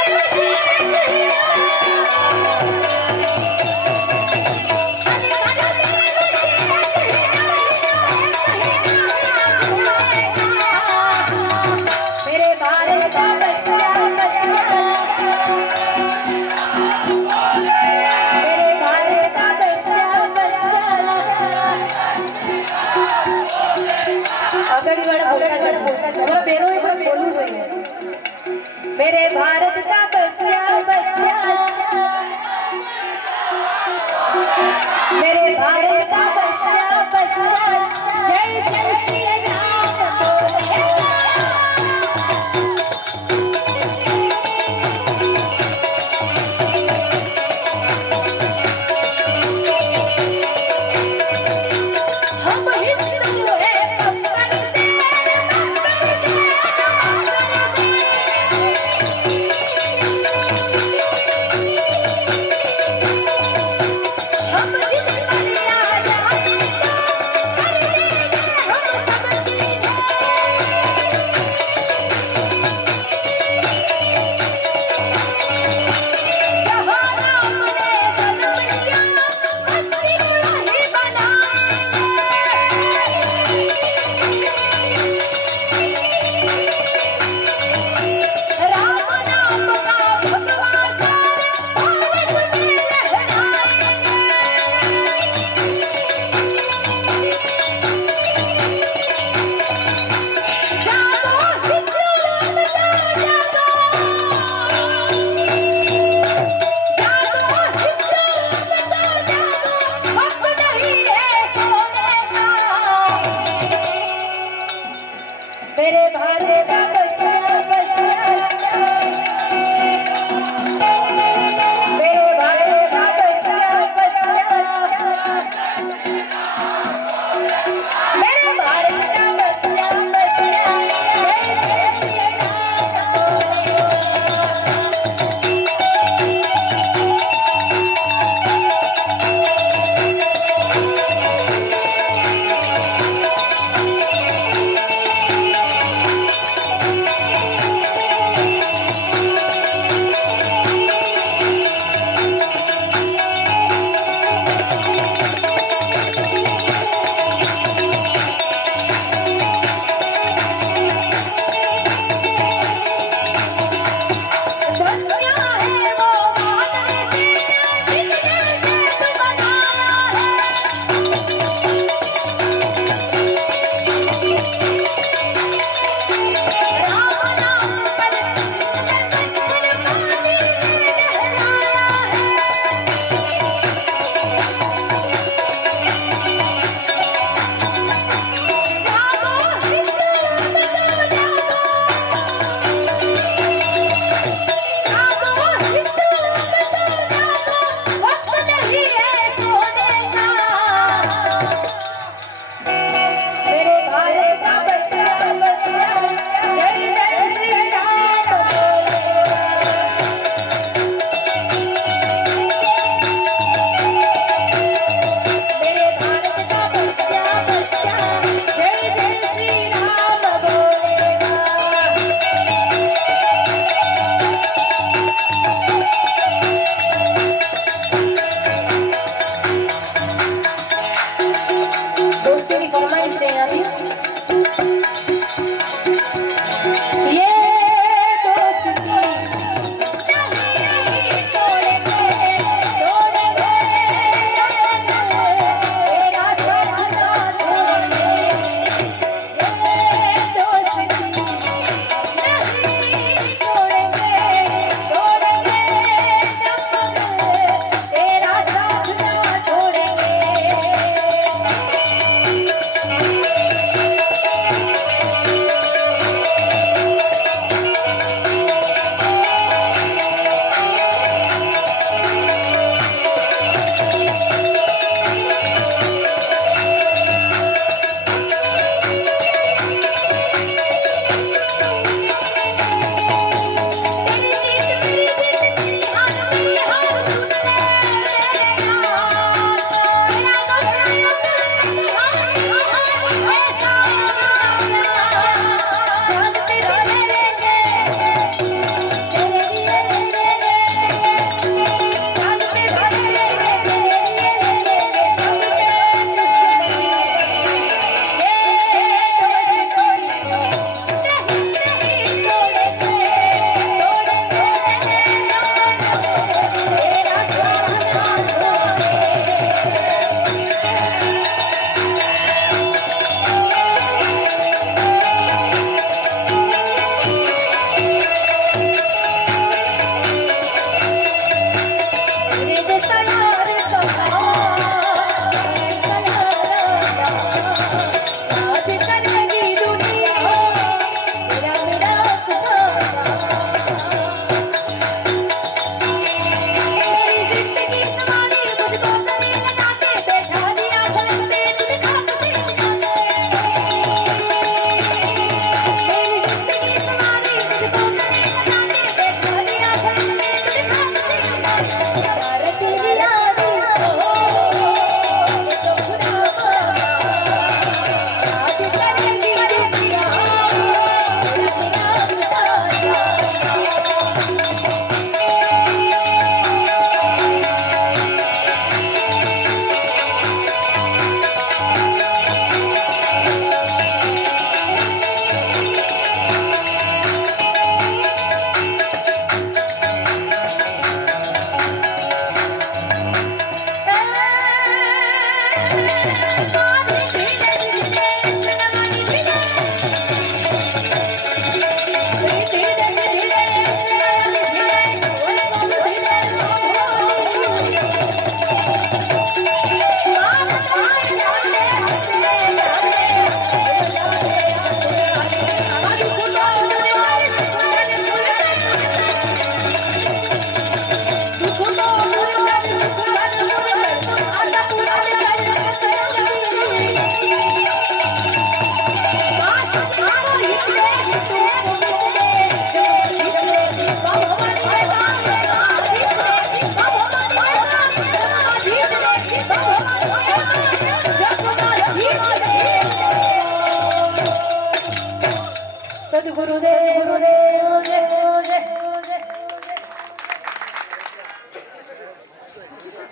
સદગુરુદેવ ગુરુદેવ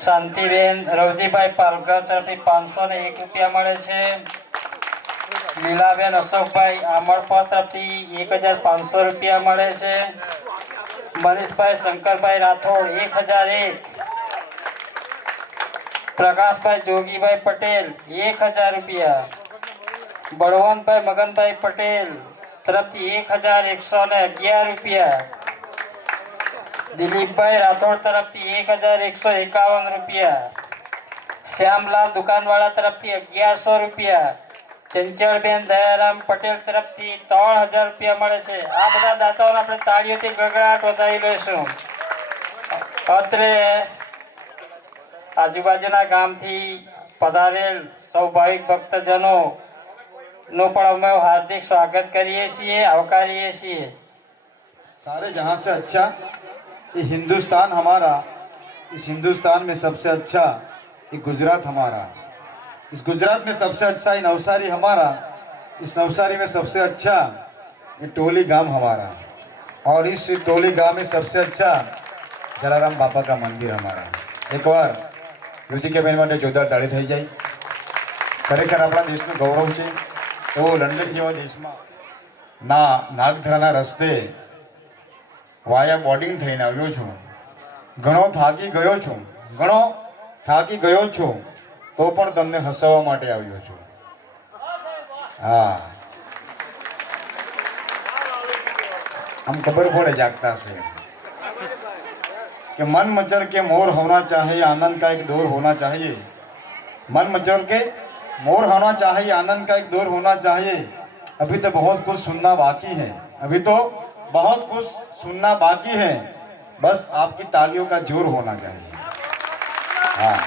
શાંતિબેન રવજીભાઈ પાલઘર તરફથી 501 રૂપિયા મળે છે. લીલાબેન અશોકભાઈ આમળપર તરફથી 1500 રૂપિયા મળે છે. મનીષભાઈ શંકરભાઈ રાઠોડ 1001. પ્રકાશભાઈ જોગીભાઈ પટેલ 1000 રૂપિયા. બળવંતભાઈ મગનભાઈ પટેલ તરફથી 1111 રૂપિયા. દિલીપભાઈ રાઠોડ તરફથી 1151 રૂપિયા. શ્યામલાલ દુકાનવાળા તરફથી 1100 રૂપિયા. ચંચળબેન દયારામ પટેલ તરફથી 3000 રૂપિયા મળે છે. આ બધા દાતાઓને આપણે તાળીઓથી ગગડાટ વધાવી લઈશું. અત્રે આજુબાજુના ગામથી પધારેલ સૌ ભાવિક ભક્તજનો નું પણ અમે હાર્દિક સ્વાગત કરીએ છીએ, આવકારીએ છીએ. सारे जहाँ से अच्छा ये हिंदुस्तान हमारा, इस हिंदुस्तान में सबसे अच्छा ये गुजरात हमारा, इस गुजरात में सबसे अच्छा ये नवसारी हमारा, इस नवसारी में सबसे अच्छा ये टोली गांव हमारा, और इस टोली गांव में सबसे अच्छा जलाराम बापा का मंदिर हमारा. एक बार युवती के बहन માટે જોરદાર તાળી થઈ જાય. ખરેખર આપણા દેશનું ગૌરવ છે. એવો લંડન જેવા દેશમાં નાગધરાના રસ્તે વાયા બોર્ડિંગ થઈને આવ્યો છું. ઘણો થાકી ગયો છું, તો પણ તમને હસાવવા માટે આવ્યો છું. હા, આમ ખબર પડે જાગતા છે कि मन मचल के मोर होना चाहिए, आनंद का एक दौर होना चाहिए. मन मचल के मोर होना चाहिए, आनंद का एक दौर होना चाहिए. अभी तो बहुत कुछ सुनना बाकी है, बस आपकी तालियों का जोर होना चाहिए. हाँ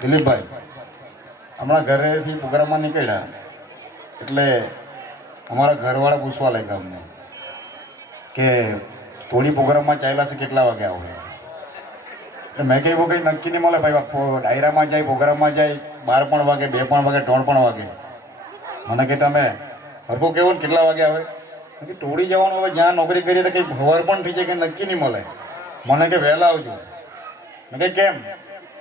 દિલીપભાઈ હમણાં ઘરેથી પ્રોગ્રામમાં નીકળ્યા એટલે અમારા ઘરવાળા પૂછવા લાગ્યા અમને કે થોડી પ્રોગ્રામમાં ચાલ્યા છે, કેટલા વાગે આવે? એટલે મેં કહ્યું કંઈ નક્કી નહીં મળે ભાઈ. ડાયરામાં જાય, પ્રોગ્રામમાં જાય, 12 પણ વાગે, 2 પણ વાગે, 3 પણ વાગે. મને કે તમે હરકો કેવો ને કેટલા વાગે આવે? કે ટોળી જવાનું હવે જ્યાં નોકરી કરીએ તો કંઈ ખબર પણ થઈ જાય કે નક્કી નહીં મળે. મને કે વહેલા આવજો. મેં કે કેમ?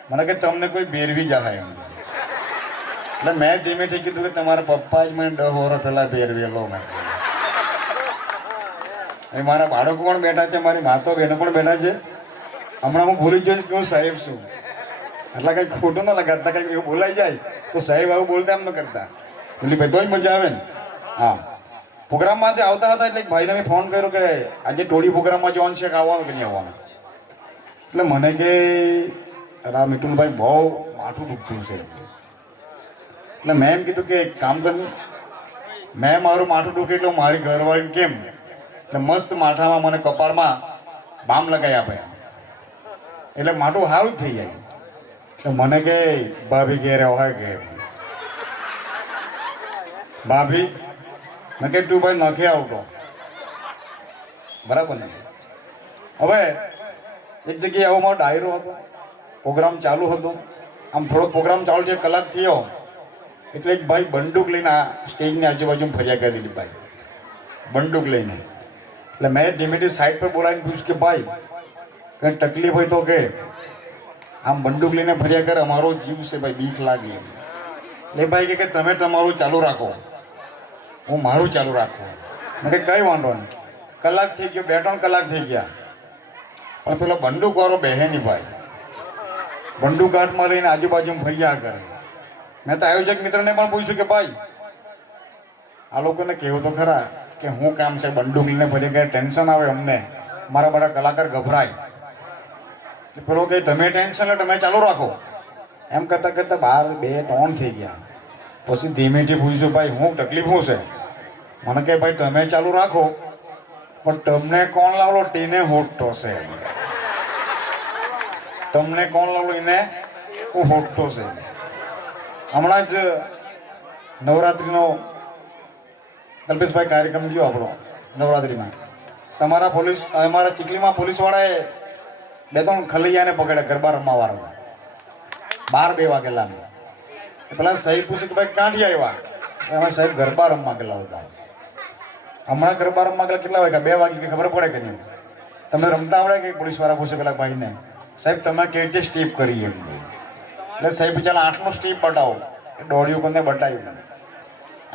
મને કે તમને કોઈ બેરવી જાય એમ. એટલે મેં ધીમેથી કીધું કે તમારા પપ્પા જ મને 10 વર્ષ પહેલાં બેરવેલો. મેં મારા બાળકો પણ બેઠા છે, મારી માતો બહેનો પણ બેઠા છે. હમણાં હું ભૂલી જઈશ કે હું સાહેબ છું. એટલે કંઈ ખોટું ન લગાડતા, કંઈક એવું બોલાઈ જાય તો સાહેબ આવું બોલતા એમ ન કરતા. એટલે ભાઈ તોય મજા આવે ને. હા, પ્રોગ્રામમાંથી આવતા હતા એટલે ભાઈને મેં ફોન કર્યો કે આજે ટોળી પ્રોગ્રામમાં જવાનું છે, કે આવવાનું કે નહીં આવવાનું? એટલે મને કે રા મિટુલભાઈ બહુ માથું દુખતું છે. એટલે મેં એમ કીધું કે એક કામ કરી, મેં મારું માથું દુખે એટલે મારી ઘરવાળીને કેમ, એટલે મસ્ત માથામાં મને કપાળમાં બામ લગાવી આપે એટલે માથું સારું જ થઈ જાય. એટલે મને કે ભાભી ઘેરે હોય કે ભાભી, મેં કે તું ભાઈ નથી આવતો, બરાબર ને? હવે એક જગ્યાએ આવો મારો ડાયરો હતો, પ્રોગ્રામ ચાલુ હતો. આમ થોડોક પ્રોગ્રામ ચાલુ થયો, કલાક થયો એટલે એક ભાઈ બંદૂક લઈને આ સ્ટેજની આજુબાજુ ફર્યા કરી દીધી. ભાઈ બંદૂક લઈને. એટલે મેં ધીમેથી સાઈડ પર બોલાવીને પૂછ્યું કે ભાઈ કંઈ તકલીફ હોય તો કે. આમ બંદૂક લઈને ફર્યા કરે, અમારો જીવ છે ભાઈ, બીક લાગે. એટલે ભાઈ કે તમે તમારું ચાલુ રાખો, હું મારું ચાલુ રાખું. મેં કે કંઈ વાંધો નહીં. કલાક થઈ ગયો, 2-3 કલાક થઈ ગયા, પણ પેલો બંદૂકવાળો બેહે નહીં ભાઈ. બંદૂક હાથમાં લઈને આજુબાજુ ફર્યા કરે. મેં તો આયોજક મિત્રને પણ પૂછ્યું કે ભાઈ આ લોકોને કહેવું તો ખરા કે હું કામ છે, બંદૂક લઈને ફરી ગયા, ટેન્શન આવે અમને, મારા બધા કલાકાર ગભરાય. પેલો કે તમે ટેન્શન લે, તમે ચાલુ રાખો. એમ કરતાં કરતાં 12-2-3 થઈ ગયા. પછી ધીમેથી પૂછ્યું ભાઈ હું તકલીફ શું છે? મને કે ભાઈ તમે ચાલુ રાખો, પણ તમને કોણ લાવલો ટીને હોટતો છે. તમને કોણ લાવલો એને હું હોટતો છે. હમણાં જ નવરાત્રિનો કલ્પેશભાઈ કાર્યક્રમ થયો આપણો નવરાત્રિમાં. અમારા ચીખલીમાં પોલીસવાળાએ 2-3 ખલૈયાને પકડ્યા ગરબા રમવાવાળા 12-2 વાગેલા. પેલા સાહેબ પૂછે કે ભાઈ ક્યાંથી આવ્યા? એમાં સાહેબ ગરબા રમવા ગયેલા હતા. હમણાં ગરબા રમવા ગયેલા કેટલા વાગ્યા? 2 વાગે ખબર પડે કે નહીં? તમે રમતા આવડે કે? પોલીસવાળા પૂછે પેલા ભાઈને, સાહેબ તમે કેવી રીતે સ્ટીપ કરી? એમ એટલે સાહેબ ચાલ 8નું સ્ટીપ બતાવો. એ દોડ્યું કોને બતાવ્યું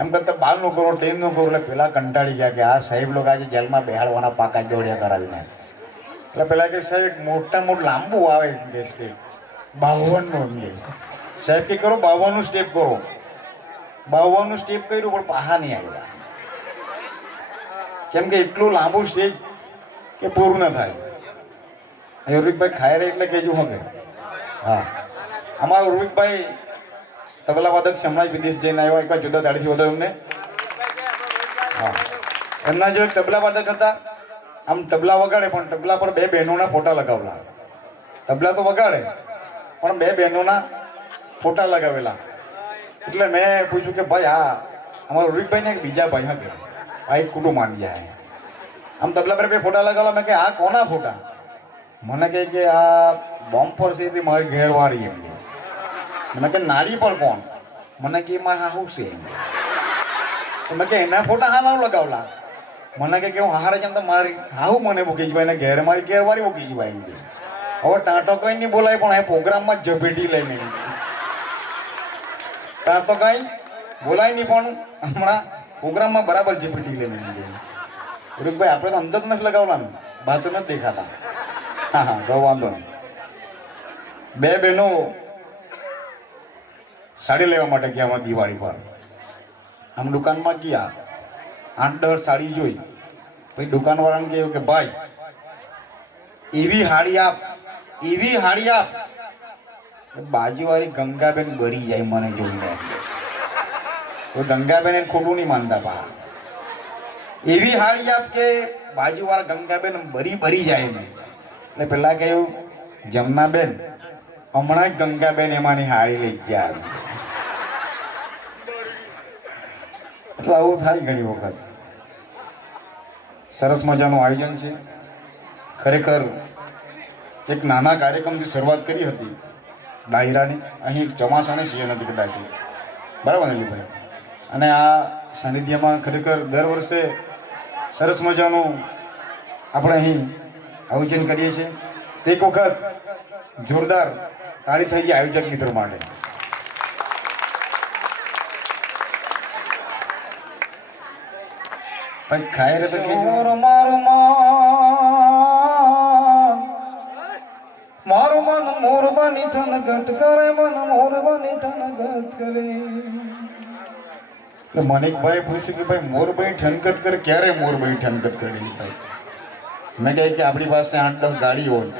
એમ કરતા 12નું કરો, 13નું કરો. એટલે પેલા કંટાળી ગયા કે આ સાહેબ લોકો આજે જેલમાં બેહાડવાના પાકા દોડ્યા કરાવીને. એટલે પેલા કે સાહેબ મોટા મોટું લાંબુ આવે એમ કે સ્ટેપ 52નું એમ કે. સાહેબ કે કરો 52નું સ્ટેપ કરો. 52નું સ્ટેપ કર્યું પણ પાહા નહીં આવ્યા. કેમ કે એટલું લાંબુ સ્ટેજ કે પૂરું ન થાય. ઉર્વિકભાઈ ખાય રહે એટલે કહેજો હવે. હા, અમારા ઉર્વિકભાઈ તબલા વાદક હમણાં જ વિદેશ જઈને આવ્યા. એકવાર જુદા દાડીથી વધો એમને. હા, એમના જો એક તબલા વાદક હતા. આમ તબલા વગાડે પણ તબલા પર 2 બહેનોના ફોટા લગાવેલા. તબલા તો વગાડે પણ 2 બહેનોના ફોટા લગાવેલા. એટલે મેં પૂછ્યું કે ભાઈ આ અમારા ઉર્વિકભાઈ ને એક બીજા ભાઈ હા કે આ એક કુટુંબ માંડી જાય. આમ તબલા પર 2 ફોટા લગાવેલા. મેં કે આ કોના ફોટા? મને કહે કે આ બોમ્બ પર છે તે મારી ઘેરવાળી એમ કે. મેં કે નાડી પર કોણ? મને કે એમાં હા શું છે એમ. તો મેં કે એના ફોટા હા ના લગાવલા. મને કે હું હારે જેમ તો મારી હાહું મને મૂકી જવાય ને ઘેર મારી ઘેરવાળી મૂકી જવાય એમ કે. હવે ટાંટો કઈ નહીં બોલાય પણ એ પ્રોગ્રામમાં જ ઝપેટી લઈને એમ કે. ત્યાં તો કઈ બોલાય નહીં પણ હમણાં પ્રોગ્રામમાં બરાબર ઝપેટી લઈને એમ કે. ભાઈ આપણે તો અંદર નથી લગાવલા ને, બહાર તો નથી દેખાતા. હા હા, બહુ વાંધો નહીં. 2 બહેનો સાડી લેવા માટે ગયા અમે દિવાળી પર. આમ દુકાનમાં ગયા, 8-10 સાડી જોઈ. પછી દુકાનવાળાને કહ્યું કે ભાઈ એવી હાડી આપ, એવી હાડી આપ બાજુવાળી ગંગાબેન ગરી જાય મને જોઈને. તો ગંગાબેન એને ખોટું નહીં માનતા પા. એવી હાડી આપ કે બાજુવાળા ગંગાબેન બરી જાય એમ. એટલે પેલા કહ્યું જમનાબેન હમણાં જ ગંગાબેન એમાંની હાડી લઈ જાય. એટલે આવું થાય ઘણી વખત. સરસ મજાનું આયોજન છે. ખરેખર એક નાના કાર્યક્રમથી શરૂઆત કરી હતી ડાયરાની. અહીં ચોમાસાની સિઝન હતી કદાચ, બરાબર ને ભાઈ? અને આ સાનિધ્યમાં ખરેખર દર વર્ષે સરસ મજાનું આપણે અહીં આયોજન કરીએ છીએ. એક વખત જોરદાર તાળી થઈ ગઈ આયોજક મિત્રો માટે. ભાઈ ખાય રે તો મારું મન મોરબાની થન ગટ કરે, મન મોરબાની થન ગટ કરે. મનિકભાઈ પૂછ્યું કે ભાઈ મોરબાઈ ઠનગટ કરે, ક્યારે મોરબાઈ ઠનગટ કરી? ભાઈ મેં કહે કે આપણી પાસે 8-10 ગાડી હોય,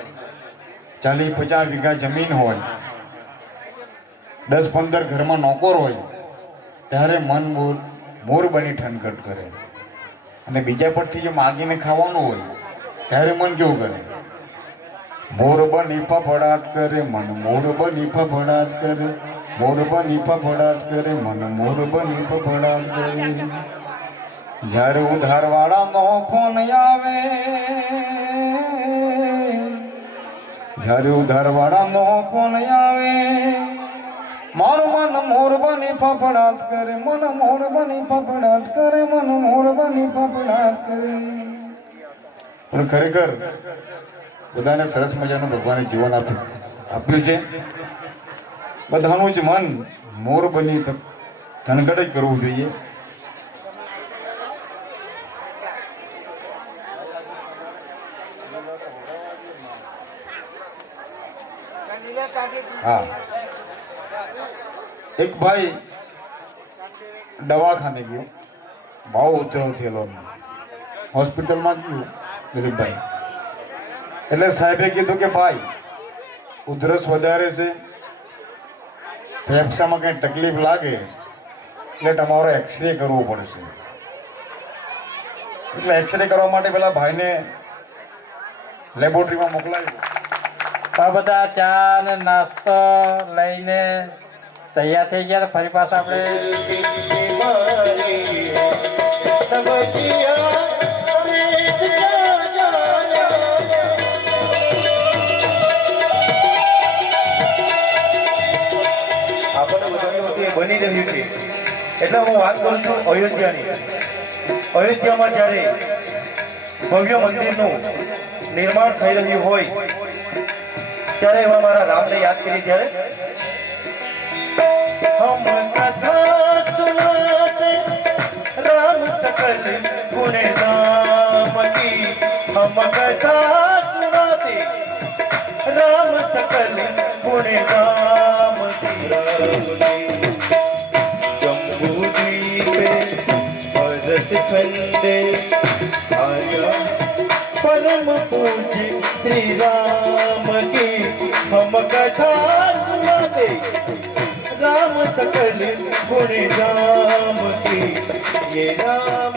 40-50 વીઘા જમીન હોય, 10-15 ઘરમાં નોકર હોય, ત્યારે મન મોર બની ઠનગટ કરે. અને બીજા પરથી જો માગીને ખાવાનું હોય ત્યારે મન કેવું કરે? મોર બની ફફડાટ કરે, મન મોર બની ફફડાટ કરે, મોર બની ફફડાટ કરે, મન મોર બની ફફડાટ કરે. જ્યારે ઉધારવાળાનો ફોન આવે, જ્યારે ઉધારવાળાનો ફોન આવે, મારું મન મોર બની ફફડાટ કરે, મન મોર બની ફફડાટ કરે, મન મોર બની ફફડાટ કરે. પણ ખરેખર બધાને સરસ મજાનું ભગવાને જીવન આપ્યું છે. બધાનું જ મન મોર બની થનગટ જ કરવું જોઈએ. હા, એક ભાઈ દવાખાને ગયો, બહુ ઉધરો થયેલો, હોસ્પિટલમાં ગયું દિલીપભાઈ. એટલે સાહેબે કીધું કે ભાઈ ઉધરસ વધારે છે, ફેફસામાં કંઈ તકલીફ લાગે એટલે તમારો એક્સરે કરવો પડશે. એટલે એક્સરે કરવા માટે પેલા ભાઈને લેબોરેટરીમાં મોકલાવ્યો. આ બધા ચા ને નાસ્તો લઈને તૈયાર થઈ ગયા. ફરી પાછા આપણે આપણને બધાની વખતે બની રહ્યું છે એટલે હું વાત કરું છું અયોધ્યાની. અયોધ્યામાં જ્યારે ભવ્ય મંદિરનું નિર્માણ થઈ રહ્યું હોય ત્યારે એવા મારા રામને યાદ કરી ત્યારે હમ કથા સુનાતે રામ સકલ ગુણ નામ કી હમ કથા સુનાતે राम सकल गुण नाम जम्बू द्वीपे भरत खंडे आया परम पूज्य श्री राम की हम कथा सुनाते राम सकल गुण नाम की ये राम